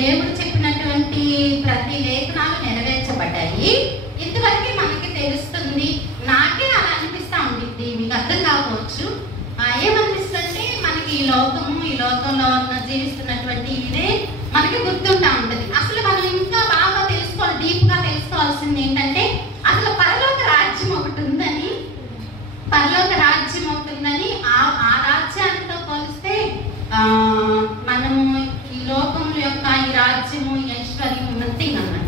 దేవుడు చెప్పినటువంటి ప్రతి లేఖనాలు నెరవేర్చబడ్డాయి. ఇంతవరకు మనకి తెలుస్తుంది. నాకే అలా అనిపిస్తా ఉంటుంది, మీకు అర్థం కాకపోవచ్చు. ఏమనిపిస్తుంటే మనకి ఈ లోకంలో ఉన్న జీవిస్తున్నటువంటి ఇదే మనకి గుర్తుంటా ఉంటుంది. అసలు మనం ఇంకా బాగా తెలుసుకోవాలి, డీప్ గా తెలుసుకోవాల్సింది ఏంటంటే అసలు పరలోక రాజ్యం ఒకటి ఉందని, ఆ రాజ్యాలతో పోలిస్తే మనము ఈ లోకంలో యొక్క ఈ రాజ్యము, ఈ ఐశ్వర్యం నథింగ్ అన్నమాట.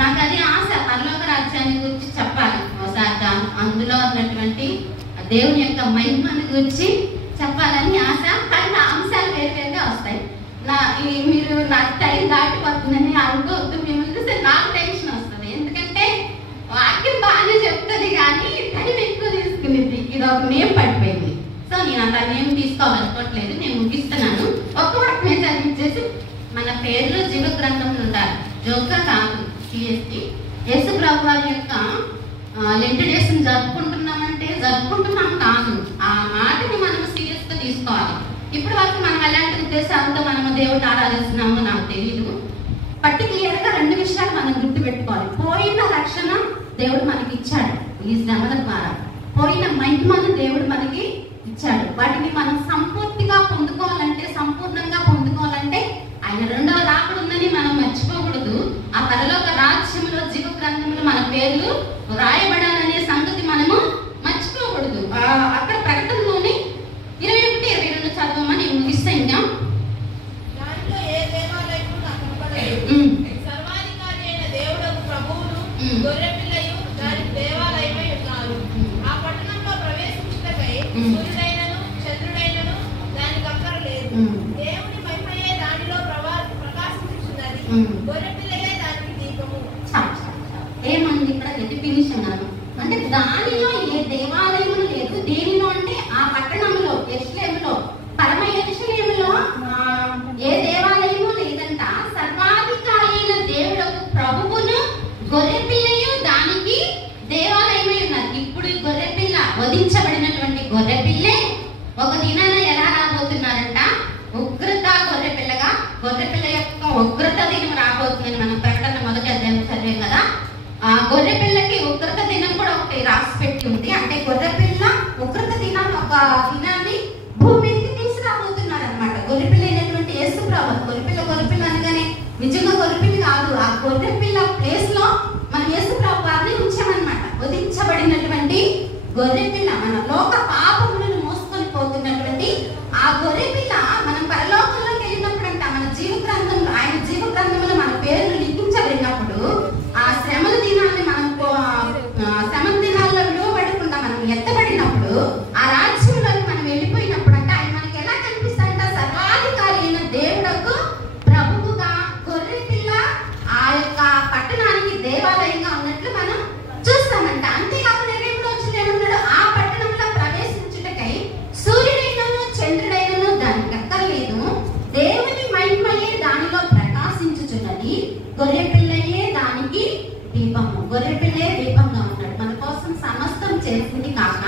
నాకు అది ఆశ, పరలోక రాజ్యాన్ని గురించి చెప్పాలి ఒకసారి, అందులో ఉన్నటువంటి దేవుని యొక్క మహిమను గురించి చెప్పాలని ఆశ. కానీ అంశాలు వేరువేరుగా వస్తాయి. మీరు నాకు టైం దాటిపోతుందని అనుకోవద్దు. మిమ్మల్ని చూస్తే నాకు టెన్షన్ వస్తుంది. ఎందుకంటే వాక్యం బాగానే చెప్తుంది కానీ టైం ఎక్కువ తీసుకునేది. ఇది ఒక నేమ్ పడిపోయింది. సో నేను అంత నేమ్ తీసుకోవాలనుకోవట్లేదు, నేను ముగిస్తున్నాను. ఒక్క వాక్యమే చదివించేసి మన పేర్లు జీవ గ్రంథంలో ఉండాలి. జోక్గా కాదు, సిఎస్టీ. యేసు ప్రభు వారి యొక్క లెంట్ డేస్ జరుపుకుంటున్నాం కాదు, ఆ మాటని మనం సీరియస్ గా తీసుకోవాలి. ఇప్పటి వరకు మనం ఎలాంటి ఉద్దేశాలతో మనము దేవుడిని ఆరాధిస్తున్నామో నాకు తెలియదు. పర్టికులర్ గా 2 విషయాలు మనం గుర్తుపెట్టుకోవాలి. పోయిన రక్షణ దేవుడు మనకి ఇచ్చాడు ఈ శ్రమల ద్వారా. పోయిన మహిమను దేవుడు మనకి ఇచ్చాడు. వాటిని మనం సంపూర్ణంగా పొందుకోవాలంటే ఆయన రెండవ రాకడ ఉందని మనం మర్చిపోకూడదు. ఆ పరలోక రాజ్యంలో జీవ గ్రంథంలో మన పేర్లు రాయబడాలనే సంగతి మనము మర్చిపోకూడదు. అక్కడ ప్రకటనలోని 21:22 చదవమని ముగిస్తాం. సర్వాధికారి అయిన దేవుడు ప్రభువును గొర్రెపిల్లయు దాని దేవాలయమై ఉన్నారు. ఆ పట్టణంలో ప్రవేశించుటకై సూర్యుడైనను చంద్రుడైనను దానికి అక్కరలేదు. దేవుని మహిమయే దానిలో ప్రకాశించుచున్నది. గొర్రెపిల్లయే దానికి దీపము. ఏమంది ఇక్కడ ఫినిష్ అన్నారు అంటే దానిలో ఏ దేవాలయము లేదు. దేనిలో అంటే ఆ పట్టణంలో యెరూషలేములో, పరమ యెరూషలేములో ఏ దేవాలయము లేదంట. సర్వాధికారి అయిన దేవుడు ప్రభువును గొర్రెపిల్లయు దానికి దేవాలయమై ఉన్నారు. ఇప్పుడు ఈ గొర్రెపిల్ల వధించబడినటువంటి గొర్రెపిల్లే ఒక దినాన ఎలా రాబోతున్నారంట? ఉగ్రత గొర్రెపిల్లగా. గొర్రెపిల్ల యొక్క ఉగ్రత దినం రాబోతుందని మనం ప్రకటన 1వ అధ్యాయం చదివాం కదా. ఆ గొర్రెపిల్లకి ఉగ్రత దినం కూడా ఒకటి రాసి పెట్టి ఉంది. అంటే గొర్రెపిల్ల ఉగ్రత దినాన్ని, ఒక దినాన్ని భూమి మీదకి తీసుకురాబోతున్నారు అనమాట. గొర్రెపిల్ల అయినటువంటి యేసు ప్రభు. గొర్రెపిల్ల అనగానే నిజంగా గొర్రెపిల్ల కాదు, ఆ గొర్రెపిల్ల ప్లేస్ లో మనం యేసు ప్రభు వారిని ఉంచామన్నమాట. వధించబడినటువంటి గొర్రెపిల్ల, మన లోక పాపములను మోసుకొని పోతున్నటువంటి ఆ గొర్రెపిల్ల మనం పరలోకంలోకి వెళ్ళినప్పుడంట మన జీవ గ్రంథంలో, ఆయన జీవ గ్రంథంలో మన పేర్లు లిఖించబడినప్పుడు ఆ దీపము, గొర్రెపిల్లే దీపంగా ఉన్నాడు. మన కోసం సమస్తం చేసింది కాక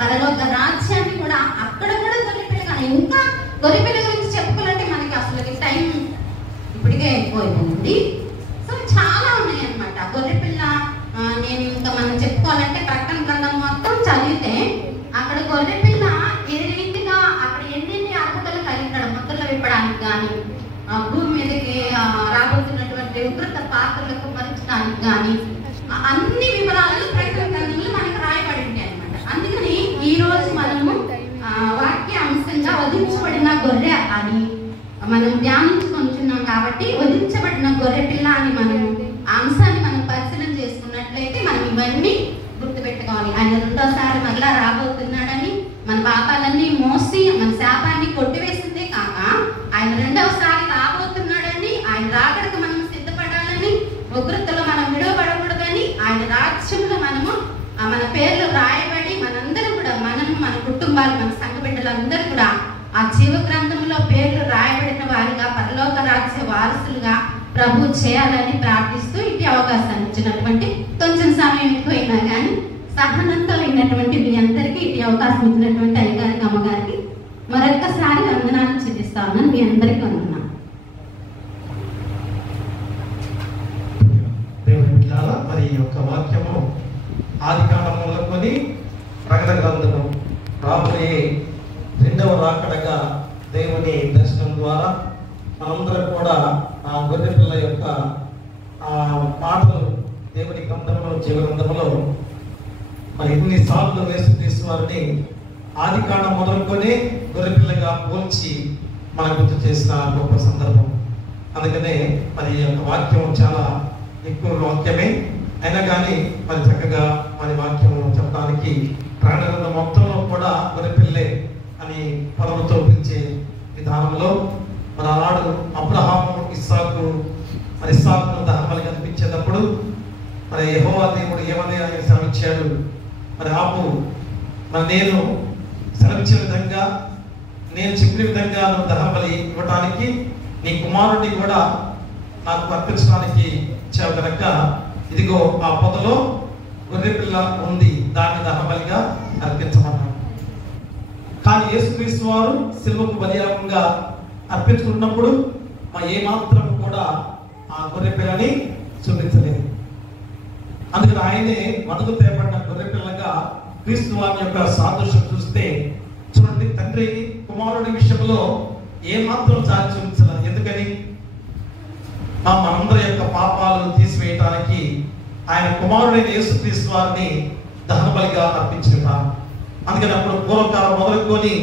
పరలోక రాజ్యాన్ని కూడా అక్కడ కూడా గొర్రెపిల్ల. కానీ ఇంకా గొర్రెపిల్ల గురించి చెప్పుకోవాలంటే మనకి అసలు టైం ఇప్పటికే అయిపోయింది. సో చాలా ఉన్నాయి అన్నమాట. గొర్రెపిల్ల నేను ఇంకా మనం చెప్పుకోవాలంటే ప్రకటన గ్రంథం మొత్తం చదివితే అక్కడ గొర్రెపిల్ల ఏ రీతిగా అక్కడ ఎన్నెన్ని అర్హతలు కలిగినాడు, ముద్రలు విప్పడానికి కానీ, భూమి మీదకి రాబోతున్నటువంటి ఉగ్రత పాత్రలకు మరించడానికి కానీ, అన్ని వివరాలు ప్రకటన గ్రంథంలో మనకు రాయబడి ఉంటాయి అన్నమాట. అందుకని ఈ రోజు మనము వాక్య అంశంగా వధించబడిన గొర్రె అని మనం ధ్యానించుకుంటున్నాం. కాబట్టి వధించబడిన గొర్రె పిల్ల అని మనం ఆ అంశాన్ని మనం పరిశీలన చేసుకున్నట్లయితే మనం ఇవన్నీ గుర్తుపెట్టుకోవాలి. ఆయన రెండోసారి మళ్ళా రాబోతున్నాడని, మన పాపాలన్నీ మోసి మన శాపాన్ని కొట్టివేసిందే కాక ఆయన రెండవసారి రాబోతున్నాడని, ఆయన రాకడకు మనం సిద్ధపడాలని, ఉగ్రతలో మనం విడవబడకూడదని, ఆయన రాజ్యంలో మనము మన పేర్లు రాయబడి మనందరం కూడా మన కుటుంబాలు, మన సంఘ బిడ్డలందరూ కూడా ఆ జీవ గ్రంథంలో పేర్లు రాయబడిన వారిగా పరలోక రాజ్య వారసులుగా ప్రభు చేయాలని ప్రార్థిస్తూ ఇటు అవకాశాన్ని ఇచ్చినటువంటి కొంచెం సమయం ఎక్కువైనా కానీ సహనంతో అయినటువంటి మీ అందరికీ ఇటు అవకాశం ఇచ్చినటువంటి అయ్యగారికి, అమ్మగారికి మరొక్కసారి వందనాలు చెల్లిస్తా ఉన్నాను. మీ అందరికీ వందనాలు. మరి ఈ యొక్క వాక్యము ఆదికాండం మొదలుకొని ప్రకటన గ్రంథము రాబోయే రెండవ రాకడగా దేవుని దర్శనం ద్వారా మనందరం కూడా ఆ గొర్రె పిల్ల యొక్క మాటలు దేవుని గ్రంథంలో, జీవ గ్రంథంలో మరి ఎన్నిసార్లు యేసుక్రీస్తు వారిని ఆదికాండం మొదలుకొని గొర్రె పిల్లగా పోల్చి మన గుర్తు చేసిన గొప్ప సందర్భం. అందుకనే మరి ఈ యొక్క వాక్యం చాలా ఎక్కువ వాక్యమే అయినా కానీ మరి చక్కగా మరి వాక్యం చెప్పడానికి ప్రకటన గ్రంథం మొత్తంలో కూడా గొర్రె పిల్లే అని పదముతో పిలిచే విధానంలో మరి ఆనాడు అబ్రహాము మరి ఇస్సాకు దహనబలి కనిపించేటప్పుడు మరి యెహోవా దేవుడు ఏమని ఆయన సెలవిచ్చాడు, మరి ఆపు, మరి నేను సెలవిచ్చిన విధంగా, నేను చెప్పిన విధంగా నువ్వు దహనబలి ఇవ్వడానికి నీ కుమారుడిని కూడా నాకు అర్పించడానికి ఇచ్చావు కనుక ఇదిగో ఆ పొదలో గొర్రె పిల్ల ఉంది, దాన్ని దహనబలిగా అర్పించమన్నాడు. కానీ యేసుక్రీస్తు వారు సిలువకు బలియాగంగా అర్పించుకున్నప్పుడు ఏ మాత్రం కూడా ఆ గొర్రె పిల్లని చూపించలేదు. అందుకని ఆయనే వణుకు తేపడిన గొర్రె పిల్లగా క్రీస్తు వారి యొక్క సాదృశ్యం చూస్తే చూడండి, తండ్రి కుమారుడి విషయంలో ఏ మాత్రం జాలి చూపించలేదు. ఎందుకని? మనందరి యొక్క పాపాలను తీసివేయటానికి ఆయన కుమారుడైన యేసుక్రీస్తు వారిని దహన బలిగా అర్పించుకున్నారు. అందుకని అప్పుడు పూర్వకాలం మొదలుకొని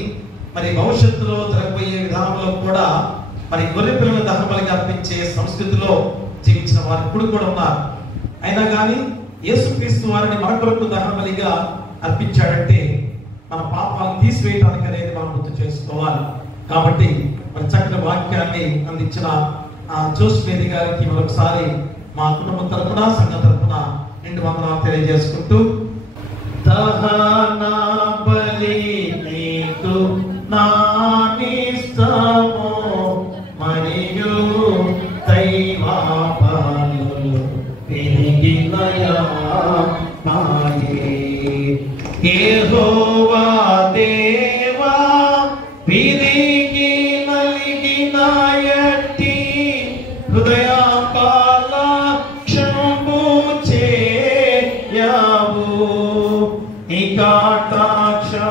మరి భవిష్యత్తులో జరగబోయే విధానంలో కూడా మరి గొర్రె పిల్లలను దహన బలిగా అర్పించే సంస్కృతిలో జీవించిన వారు ఇప్పుడు కూడా ఉన్నారు. అయినా కానీ యేసుక్రీస్తు వారిని మన కొరకు దహన బలిగా అర్పించాడంటే మన పాపాలను తీసివేయడానికి అనేది మనం గుర్తు చేసుకోవాలి. కాబట్టి మరి చక్కటి వాక్యాన్ని అందించిన జోస్మేరి గారికి మరొకసారి మా కుటుంబం తరపున, సంఘం తరపున నిండు వందనాలు తెలియజేసుకుంటూ, దహన బలి నీకు నానిస్తాము మరియు దైవాపాలు పెరిగినయా మాయే యెహోవా దేవా విరిగి నలిగిన ఎట్టి హృదయాపాల క్షంభు చేయవు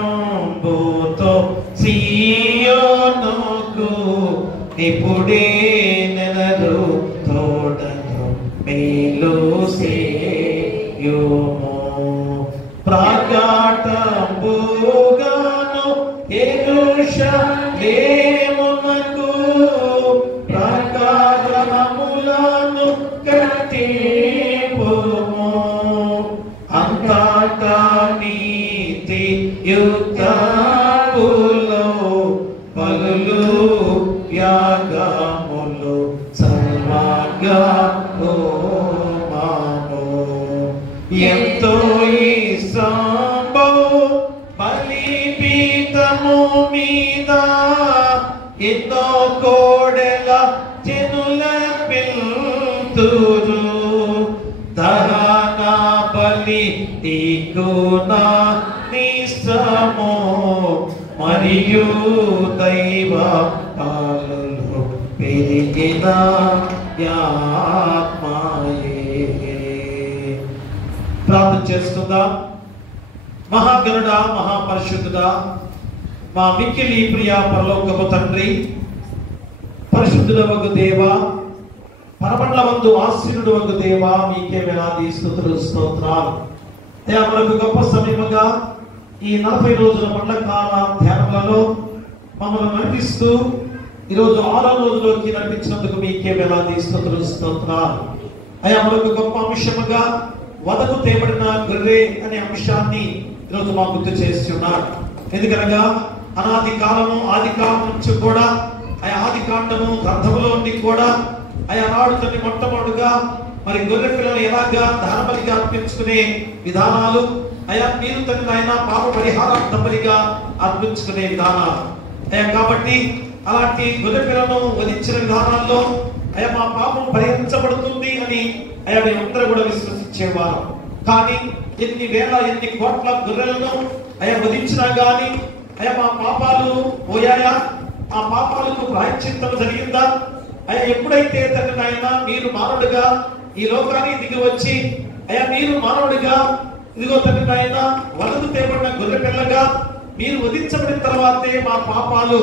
నికాటాక్షంభుతో సియోనుకు ఇప్పుడే నెలరు తోడను మేలు సేయుము ప్రకటంబుగాను యెరూషలేమునకు ప్రాకారములను కట్టింపుము అంతటా నీతి యుక్తములు పలులు యాగములు సర్వగోమాము ఎంతో ఇష్టంబు బలిపీఠము మీద ఎన్నో కోడెల జనుల పిల్తురు దహన నీకు నా నిష్టము మరియు దైవ పాలనలో పెరిగిన ఆత్మయే. ప్రార్థన చేస్తుందా? మహాగణుడా, మహాపరిశుద్ధుడా, మా మిక్కిలి ప్రియ పరలోకపు తండ్రి, పరిశుద్ధుడవగు దేవా, పరమండలమందు ఆశీనుడవగు దేవా, మీకే వేలాది స్తుతులు స్తోత్రాలు. అయ్యా, మనకు గొప్ప సమయముగా ఈ 40 రోజుల పండ్ల కాల ధ్యానములలో మమ్మల్ని నడిపిస్తూ ఈరోజు 6వ రోజులోకి నడిపించినందుకు మీకే వేలాది స్తుతులు స్తోత్రాలు. అయ్యా, మనకు గొప్ప అంశముగా వదకు తేబడిన గొర్రె అనే అంశాన్ని ఈరోజు మాకు గుర్తు చేస్తున్నారు. ఎందుకనగా అనాది కాలము, ఆది కాలం నుంచి కూడా ఆయా ఆది కాండము గ్రంథములో ఉండి కూడా ఆయా నాడు తల్లి మొట్టమొదటిగా మరి గొర్రె పిల్లలు ఎలాగా దహనబలిగా అర్పించుకునే విధానాలు, అయా మీరు తల్లి ఆయన పాప పరిహారార్థబలిగా అర్పించుకునే విధానాలు. అయ్యా, కాబట్టి అలాంటి గొర్రె పిల్లను వధించిన విధానాల్లో అయ్యా మా పాపం పరిహరించబడుతుంది అని అయ్యా మేమందరూ కూడా విశ్వసించేవారు. కానీ ఎన్ని వేల ఎన్ని కోట్ల గొర్రెలను అయ్యా వధించినా గాని అయ్యా మా పాపాలు పోయాయా? ఆ పాపాలకు ప్రాయశ్చిత్తం జరిగిందా? అయ్యా, ఎప్పుడైతే తండ్రి నాయన మీరు మానవుడిగా ఈ లోకానికి దిగి వచ్చి అయ్యా మీరు మానవుడిగా ఇదిగో తండ్రి నాయన వలదు తేబడిన గొర్రె పిల్లగా మీరు వధించబడిన తర్వాతే మా పాపాలు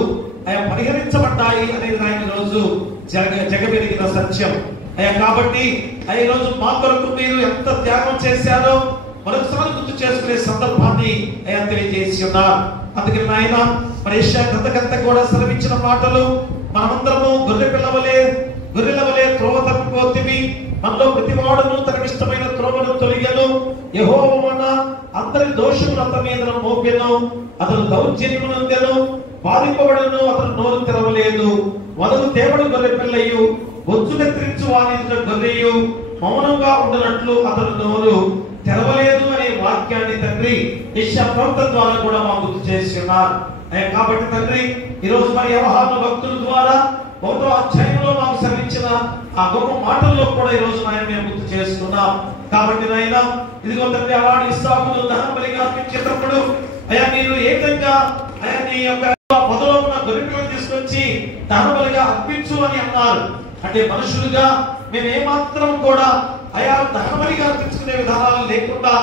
అయ్యా పరిహరించబడ్డాయి అనేది ఆయన రోజు జగమెరిగిన సత్యం. అయ్యా, కాబట్టి ఈ రోజు మా కొరకు మీరు ఎంత త్యాగం చేశారో మరొకసారి గుర్తు చేసుకునే సందర్భాన్ని అయ్యా తెలియజేసి ఉన్నారు. అందుకని నాయన మరి యెషయా గ్రంథకర్త కూడా సెలవిచ్చిన మాటలు, మనమందరము గొర్రెల వలె త్రోవ తప్పిపోతిమి, మనలో ప్రతివాడును తనకిష్టమైన త్రోవను తొలగెను, యెహోవా మన అందరి దోషములు అతని మీద మోపెను, అతను దౌర్జన్యమునందెను, బాధింపబడను, అతను నోరు తెరవలేదు. వదలు తేబడి గొర్రె పిల్లయు, బొచ్చు కత్తిరించు వాని గొర్రెయు మౌనంగా ఉండనట్లు అతను నోరు తెరవలేదు అనే వాక్యాన్ని తండ్రి యెషయా ప్రవక్త ద్వారా కూడా మాకు గుర్తు చేస్తున్నారు. కాబట్టి తండ్రి ఈరోజు మరి యోహాను భక్తుల ద్వారా 1వ అధ్యాయంలో మాకు సెలవిచ్చిన ఆ గొప్ప మాటల్లో కూడా ఈ రోజు ఆయన మేము గుర్తు చేసుకున్నాం. కాబట్టి నాయన ఇదిగో తండ్రి అలాంటి ఇస్సాకును దహనబలిగా అర్పించేటప్పుడు అయ్యా మీరు ఏ విధంగా అయ్యా నీ యొక్క పొదలో ఉన్న గొర్రెలను తీసుకొచ్చి దహనబలిగా అర్పించు అని అన్నారు. అంటే మనుషులుగా మేము ఏమాత్రం కూడా అయా దహనబలిగా అర్పించుకునే విధానాలు లేకుండా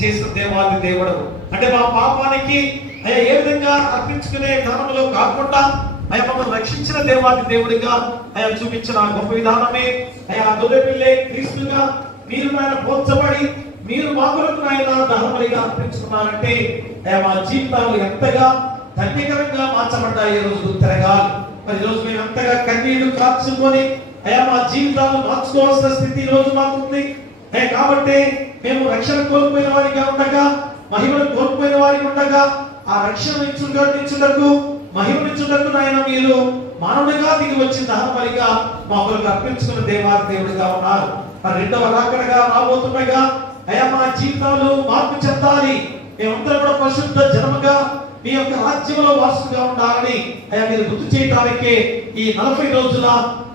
చేసిన దేవాది దేవుడు. అంటే మా పాపానికి అయ్యా ఏ విధంగా అర్పించుకునే విధానంలో కాకుండా అయ్యా మమ్మల్ని రక్షించిన దేవాది దేవుడిగా అయ్యా చూపించిన గొప్ప విధానమే అయ్యా గొర్రె పిల్లే క్రీస్తుగా మీరు ఆయన పోల్చబడి మీరు మా కొరకు ఆయన దహనబలిగా అర్పించుకున్నారంటే అయ్యా మా జీవితాలు ఎంతగా ధన్యకరంగా మార్చబడ్డాయి. ఈ రోజు తిరగాలి. మరి రోజు మేము ఎంతగా కన్నీళ్లు కార్చుకొని అయ్యా మా జీవితాలను మార్చుకోవాల్సిన స్థితి ఈ రోజు మాకుంది. కాబట్టి మేము రక్షణ కోల్పోయిన వారిగా ఉండగా, మహిమను కోల్పోయిన వారికి ఉండగా ఆ రక్షణ ఇచ్చుటకు మహిమనిచ్చుటకు నాయన మీరు మానవుడిగా దిగి వచ్చి దహనబలిగా మా కొరకు అర్పించుకున్న దేవాది దేవుడిగా ఉన్నారు. మరి 2వ రాకడగా రాబోతుండగా అయ్యా మా జీవితాలు మార్పు చెందాలి. మేమందరం కూడా పరిశుద్ధ జనముగా మీ యొక్క రాజ్యంలో వారసుగా ఉండాలని అయ్యా మీరు గుర్తు చేయడానికి ఈ 40 రోజుల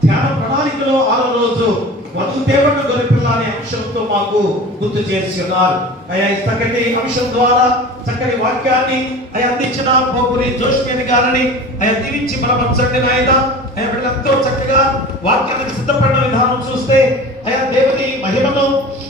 ధ్యాన ప్రణాళికలో 6వ రోజు వధు తేబడిన గొర్రె పిల్ల అనే అంశంతో మాకు గుర్తు చేస్తున్నారు. అయ్యా ఈ చక్కటి అంశం ద్వారా చక్కటి వాక్యాన్ని అయ్యా అందించిన పోపురి జోష్మి గారిని అయ్యా దీవించి బలపరచండి నాయన. అయ్యా ఎంతో చక్కగా వాక్యాన్ని సిద్ధపడిన విధానం చూస్తే అయ్యా దేవుని మహిమను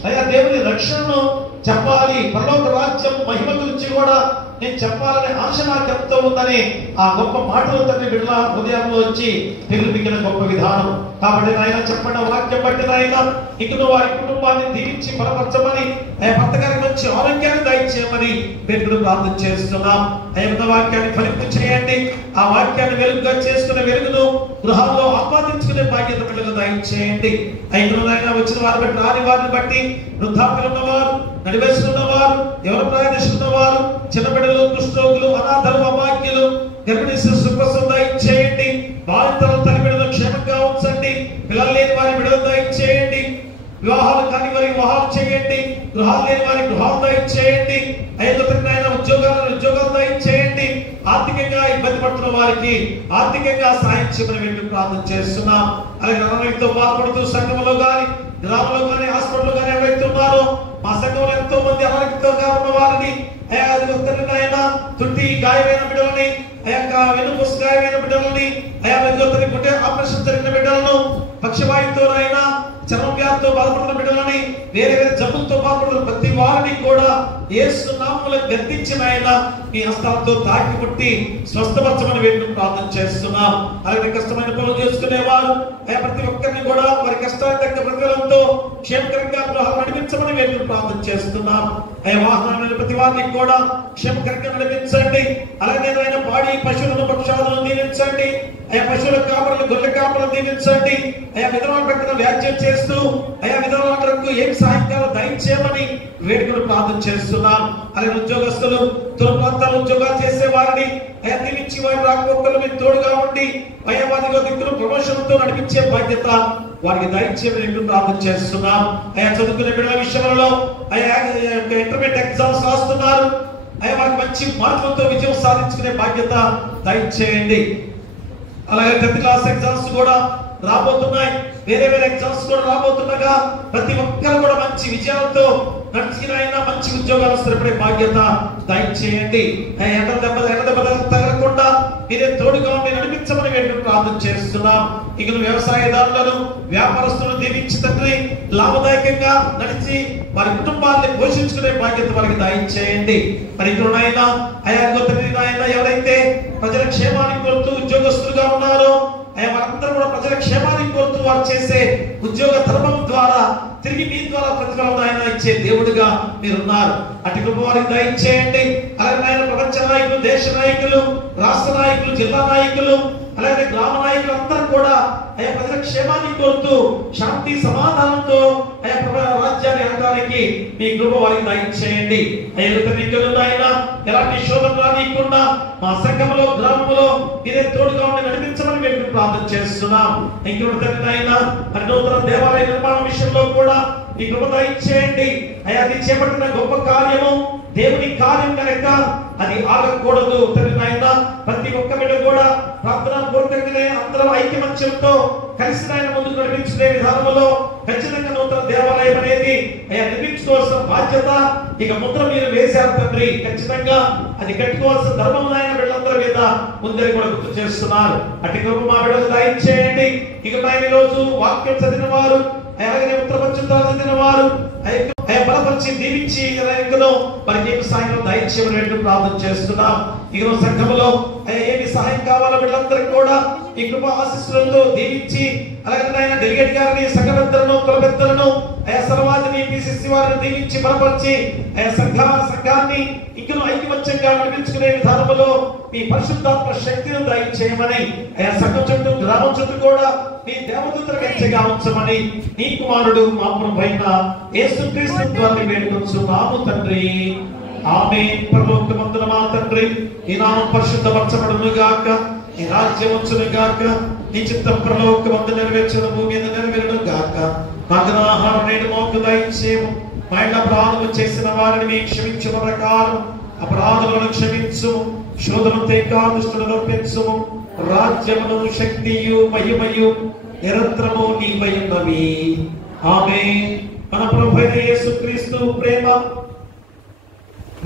అయ్యా దేవుని రక్షణను చెప్పాలి, పరలోక రాజ్యం మహిమ గురించి కూడా నేను చెప్పాలనే ఆశ నాకు ఎంతో ఉందని ఆ గొప్ప మాటలు తండ్రి బిడ్డల హృదయంలో వచ్చి తెలుగుపిగిన గొప్ప విధానం. కాబట్టి నాయన చెప్పండి వాక్యం బట్టి నాయన ఇకను వారి కుటుంబాన్ని దీవించి బలపరచమని అయ్యా భర్త గారికి మంచి ఆరోగ్యాన్ని దయచేయమని బిడ్డలు ప్రార్థన చేస్తున్నాం. అయ్యా వాక్యాన్ని ఫలింపు చేయండి. ఆ వాక్యాన్ని వెలుగుగా చేసుకునే వెలుగును గృహాల్లో ఆపాదించుకునే బాధ్యత బిడ్డలు దయచేయండి. అయినా వచ్చిన వారిని బట్టి రాని వారిని బట్టి వృద్ధాప్యులు ఉన్నవారు, నడివేసి ఉన్నవారు, ఎవరు ప్రయాణిస్తున్నవారు, చిన్న బిడ్డలు, కుష్ఠరోగులు, అనాథలు, అభాగ్యులు, గర్భిణీ శిశువు దయచేయండి. బాలింతలు తల్లి బిడ్డలు క్షేమంగా ఉంచండి. పిల్లలు లేని వారి బిడ్డలు దయచేయండి. వివాహాలు కాని వారికి వివాహాలు చేయండి. గృహాలు లేని వారికి గృహాలు దయచేయండి. ఉద్యోగాలు దయచేయండి. ఆర్థికంగా ఇబ్బంది పడుతున్న వారికి ఆర్థికంగా సాయం చేయమని మేము ప్రార్థన చేస్తున్నాం. అలాగే అనారోగ్యంతో బాధపడుతూ సంఘంలో గాని, గ్రామంలో గాని, హాస్పిటల్లో గాని ఎవరైతే ఉన్నారో మా సంఘంలో ఎంతో మంది అనారోగ్యంగా ఉన్న వారిని ఆయన తుట్టి గాయమైన బిడ్డలని, వెనుపూస గాయమైన బిడ్డలని, గుండె ఆపరేషన్ జరిగిన బిడ్డలను, పక్షవాయుతో అయినా చర్మ వ్యాధితో బాధపడుతున్న బిడ్డలని, వేరే వేరే జబ్బులతో బాధపడుతున్న ప్రతి వారిని కూడా యేసు నామములో గద్దించిన ఆయన మీ హస్తాలతో తాకి పుట్టి స్వస్థపరచమని వేడుకుని ప్రార్థన చేస్తున్నాం. అలాగే కష్టమైన పనులు చేసుకునేవారు ప్రతి ఒక్కరిని కూడా వారి కష్టానికి తగ్గ ప్రతిఫలంతో క్షేమకరంగా గృహాలు నడిపించమని వేడుకుని ప్రార్థన చేస్తున్నాం. వాహనాలను ప్రతి వారిని కూడా క్షేమకరంగా నడిపించండి. అలాగే ఆయన పాడి పశువులను పక్షాలను దీవించండి. పశువుల కాపరులు గొర్రెల కాపరులను దీవించండి. విధవాల పక్కన వ్యాఖ్యం చేస్తూ విధవాలకు ఏం సాయంకాలం దయచేయమని వేడుకలు ప్రార్థన చేస్తున్నాం. అలాగే ఉద్యోగస్తులు దూర ప్రాంతాల్లో ఉద్యోగాలు చేసే వారిని దీవించి వారి రాకపోకలు మీరు తోడుగా ఉండి వారిలో దిక్కులు ప్రమోషన్తో నడిపించే బాధ్యత వారికి దయచేయమని ప్రార్థన చేస్తున్నాం. చదువుకునే బిడ్డల విషయంలో ఇంటర్మీడియట్ ఎగ్జామ్స్ రాస్తున్నారు. వారికి మంచి మార్కులతో విజయం సాధించుకునే బాధ్యత దయచేయండి. అలాగే 10th క్లాస్ ఎగ్జామ్స్ కూడా రాబోతున్నాయి. వేరే వేరే ఎగ్జామ్స్ కూడా రాబోతుండగా ప్రతి ఒక్కరు కూడా మంచి విజయాలతో నడిచిన మంచి ఉద్యోగాలు స్థిరపడే బాధ్యత దయచేయండి. ఎండ దెబ్బ తగలకుండా మీరే తోడుగా ఉండి నడిపించమని వేడుకుని ప్రార్థన చేస్తున్నాం. ఇక వ్యవసాయదారులను వ్యాపారస్తులను దీవించి తండ్రి లాభదాయకంగా నడిచి వారి కుటుంబాన్ని పోషించుకునే బాధ్యత వారికి దయచేయండి. మరి ఇక్కడ ఆయన ఎవరైతే ప్రజల క్షేమాన్ని కోరుతూ ఉద్యోగస్తులుగా ఉన్నారో వారందరూ కూడా ప్రజల క్షేమాన్ని కోరుతూ వారు చేసే ఉద్యోగ ధర్మం ద్వారా తిరిగి మీ ద్వారా ప్రతిఫలం ఆయన ఇచ్చే దేవుడిగా మీరున్నారు. అటు కృప వారికి దయచేయండి. అలాగే ఆయన ప్రపంచ నాయకులు, దేశ నాయకులు, రాష్ట్ర నాయకులు, జిల్లా నాయకులు, అలాగే గ్రామ నాయకులు అందరూ కూడా ప్రజల క్షేమాన్ని కోరుతూ శాంతి సమాధానంతో రాజ్యాన్ని అనడానికి మీ కృప వారికి దయచేయండి. ఆయన ఎలాంటి శోభన రానియకుండా మా సంఘంలో గ్రామంలో మీరే తోడుగా ఉండి నడిపించమని మేము ప్రార్థన చేస్తున్నాం. ఇంకొకటి నూతన దేవాలయ నిర్మాణం విషయంలో కూడా మీ కృప దయచేయండి. అది చేపట్టిన గొప్ప కార్యము దేవుని కార్యం కనుక అది ఆగకూడదు. ప్రతి ఒక్క బిడ్డ కూడా ప్రార్థనా పూర్వకంగానే అందరం ఐక్యమత్యంతో కలిసి ఆయన ముందుకు నడిపించుకునే విధానంలో ఖచ్చితంగా నూతన దేవాలయం అనేది నిర్మించుకోవాల్సిన బాధ్యత ఇక ముద్ర మీరు వేశారు తండ్రి. ఖచ్చితంగా అది కట్టుకోవాల్సిన ధర్మం ఆయన బిడ్డలందరి మీద ముందని కూడా గుర్తు చేస్తున్నారు. అటు కృప మా బిడ్డలు దయచేయండి. ఇక ఈ రోజు వాక్యం చదివిన వారు అలాగే ఉత్తరపక్షంతాలు చదివిన వారు బలపరిచి దీవించి మనకి సాయం దయచేయమని ప్రార్థన చేస్తున్నాం. ఈరోజు సంఘంలో ఏమి సహాయం కావాలో వీళ్ళందరికీ కూడా ఈ కృప ఆశీస్సులతో దీవించి అలాగే ఆయన డెలిగేట్ గారిని, సంఘ పెద్దలను, కుల పెద్దలను, సర్వాధిని, పిసిసి వారిని దీవించి బలపరిచి సంఘాన్ని ఇంకా ఐక్యమత్యంగా నడిపించుకునే విధానంలో మీ పరిశుద్ధాత్మ శక్తిని దయచేయమని సంఘం చుట్టూ, గ్రామం చుట్టూ కూడా మీ దేవదూతల గచ్చగా ఉంచమని నీ కుమారుడు మా ప్రభువైన యేసుక్రీస్తు ద్వారా వేడుకొంచున్నాము తండ్రి. ఆమేన్. పరలోకమందున మా తండ్రి, నీ నామం పరిశుద్ధపరచబడును గాక, నీ రాజ్యం వచ్చును గాక, నీ చిత్తం పరలోకమందు నెరవేర్చును భూమి మీద నెరవేరును గాక. మాకు ఆహారం నేడు మాకు దయచేయము. మా ఇంట్లో అపరాధములు చేసిన వారిని మేము క్షమించిన ప్రకారం అపరాధములను క్షమించు. శోధనను తేకా దుష్టులను పెంచుము. రాజ్యమును, శక్తియు, మహిమయు నిరంతరము నీవై ఉన్నవి. ఆమేన్. మన ప్రభువైన యేసుక్రీస్తు ప్రేమ,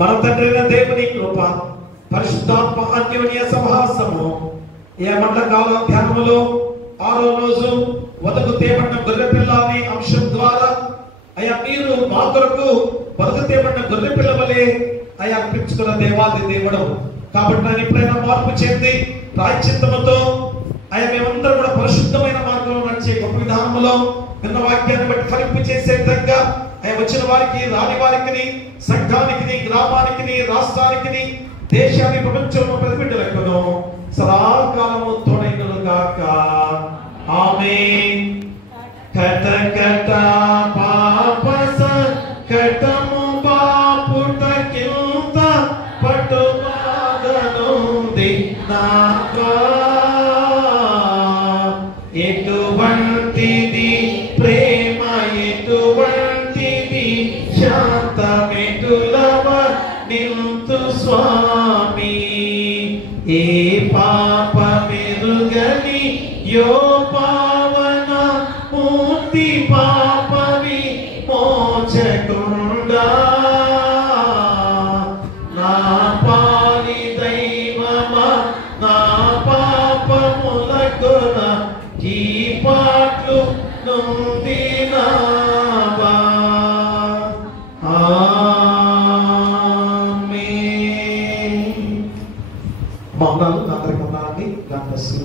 మన తండ్రి అయిన దేవుని కృప, పరిశుద్ధాత్మ అన్యోన్య సహవాసము ఏ మండకాల ధ్యానములో 6వ రోజు వదకు తేబడిన గొర్రె పిల్ల అనే అంశం ద్వారా మీరు మా కొరకు వదకు తేబడిన గొర్రె పిల్ల వలె అర్పించుకున్న దేవాది దేవుడు కాబట్టి నేను ఎప్పుడైనా మార్పు చెంది ప్రాయశ్చిత్తముతో మేమందరూ కూడా పరిశుద్ధమైన మార్గంలో నడిచే గొప్ప విధానంలో విన్న వాక్యాన్ని బట్టి ఫలింపు చేసే విధంగా వచ్చిన వారికి, రాని వారికి, సంఘానికి, గ్రామానికి, రాష్ట్రానికి, దేశానికి, ప్రపంచంలో ప్రతి బిడ్డలకు సదాకాలము తోడైనను గాక. ఆమేన్. కట కట పాప కటము బాపుట కింద పటు బాధనుంది నాకా. ఎటువంటిది ప్రేమ, ఎటువంటిది శాంతమెటులవ నింతు స్వామి. ఏ పాప మెరుగని యో పావన మూర్తి పాపవి మోచకుండా God bless you.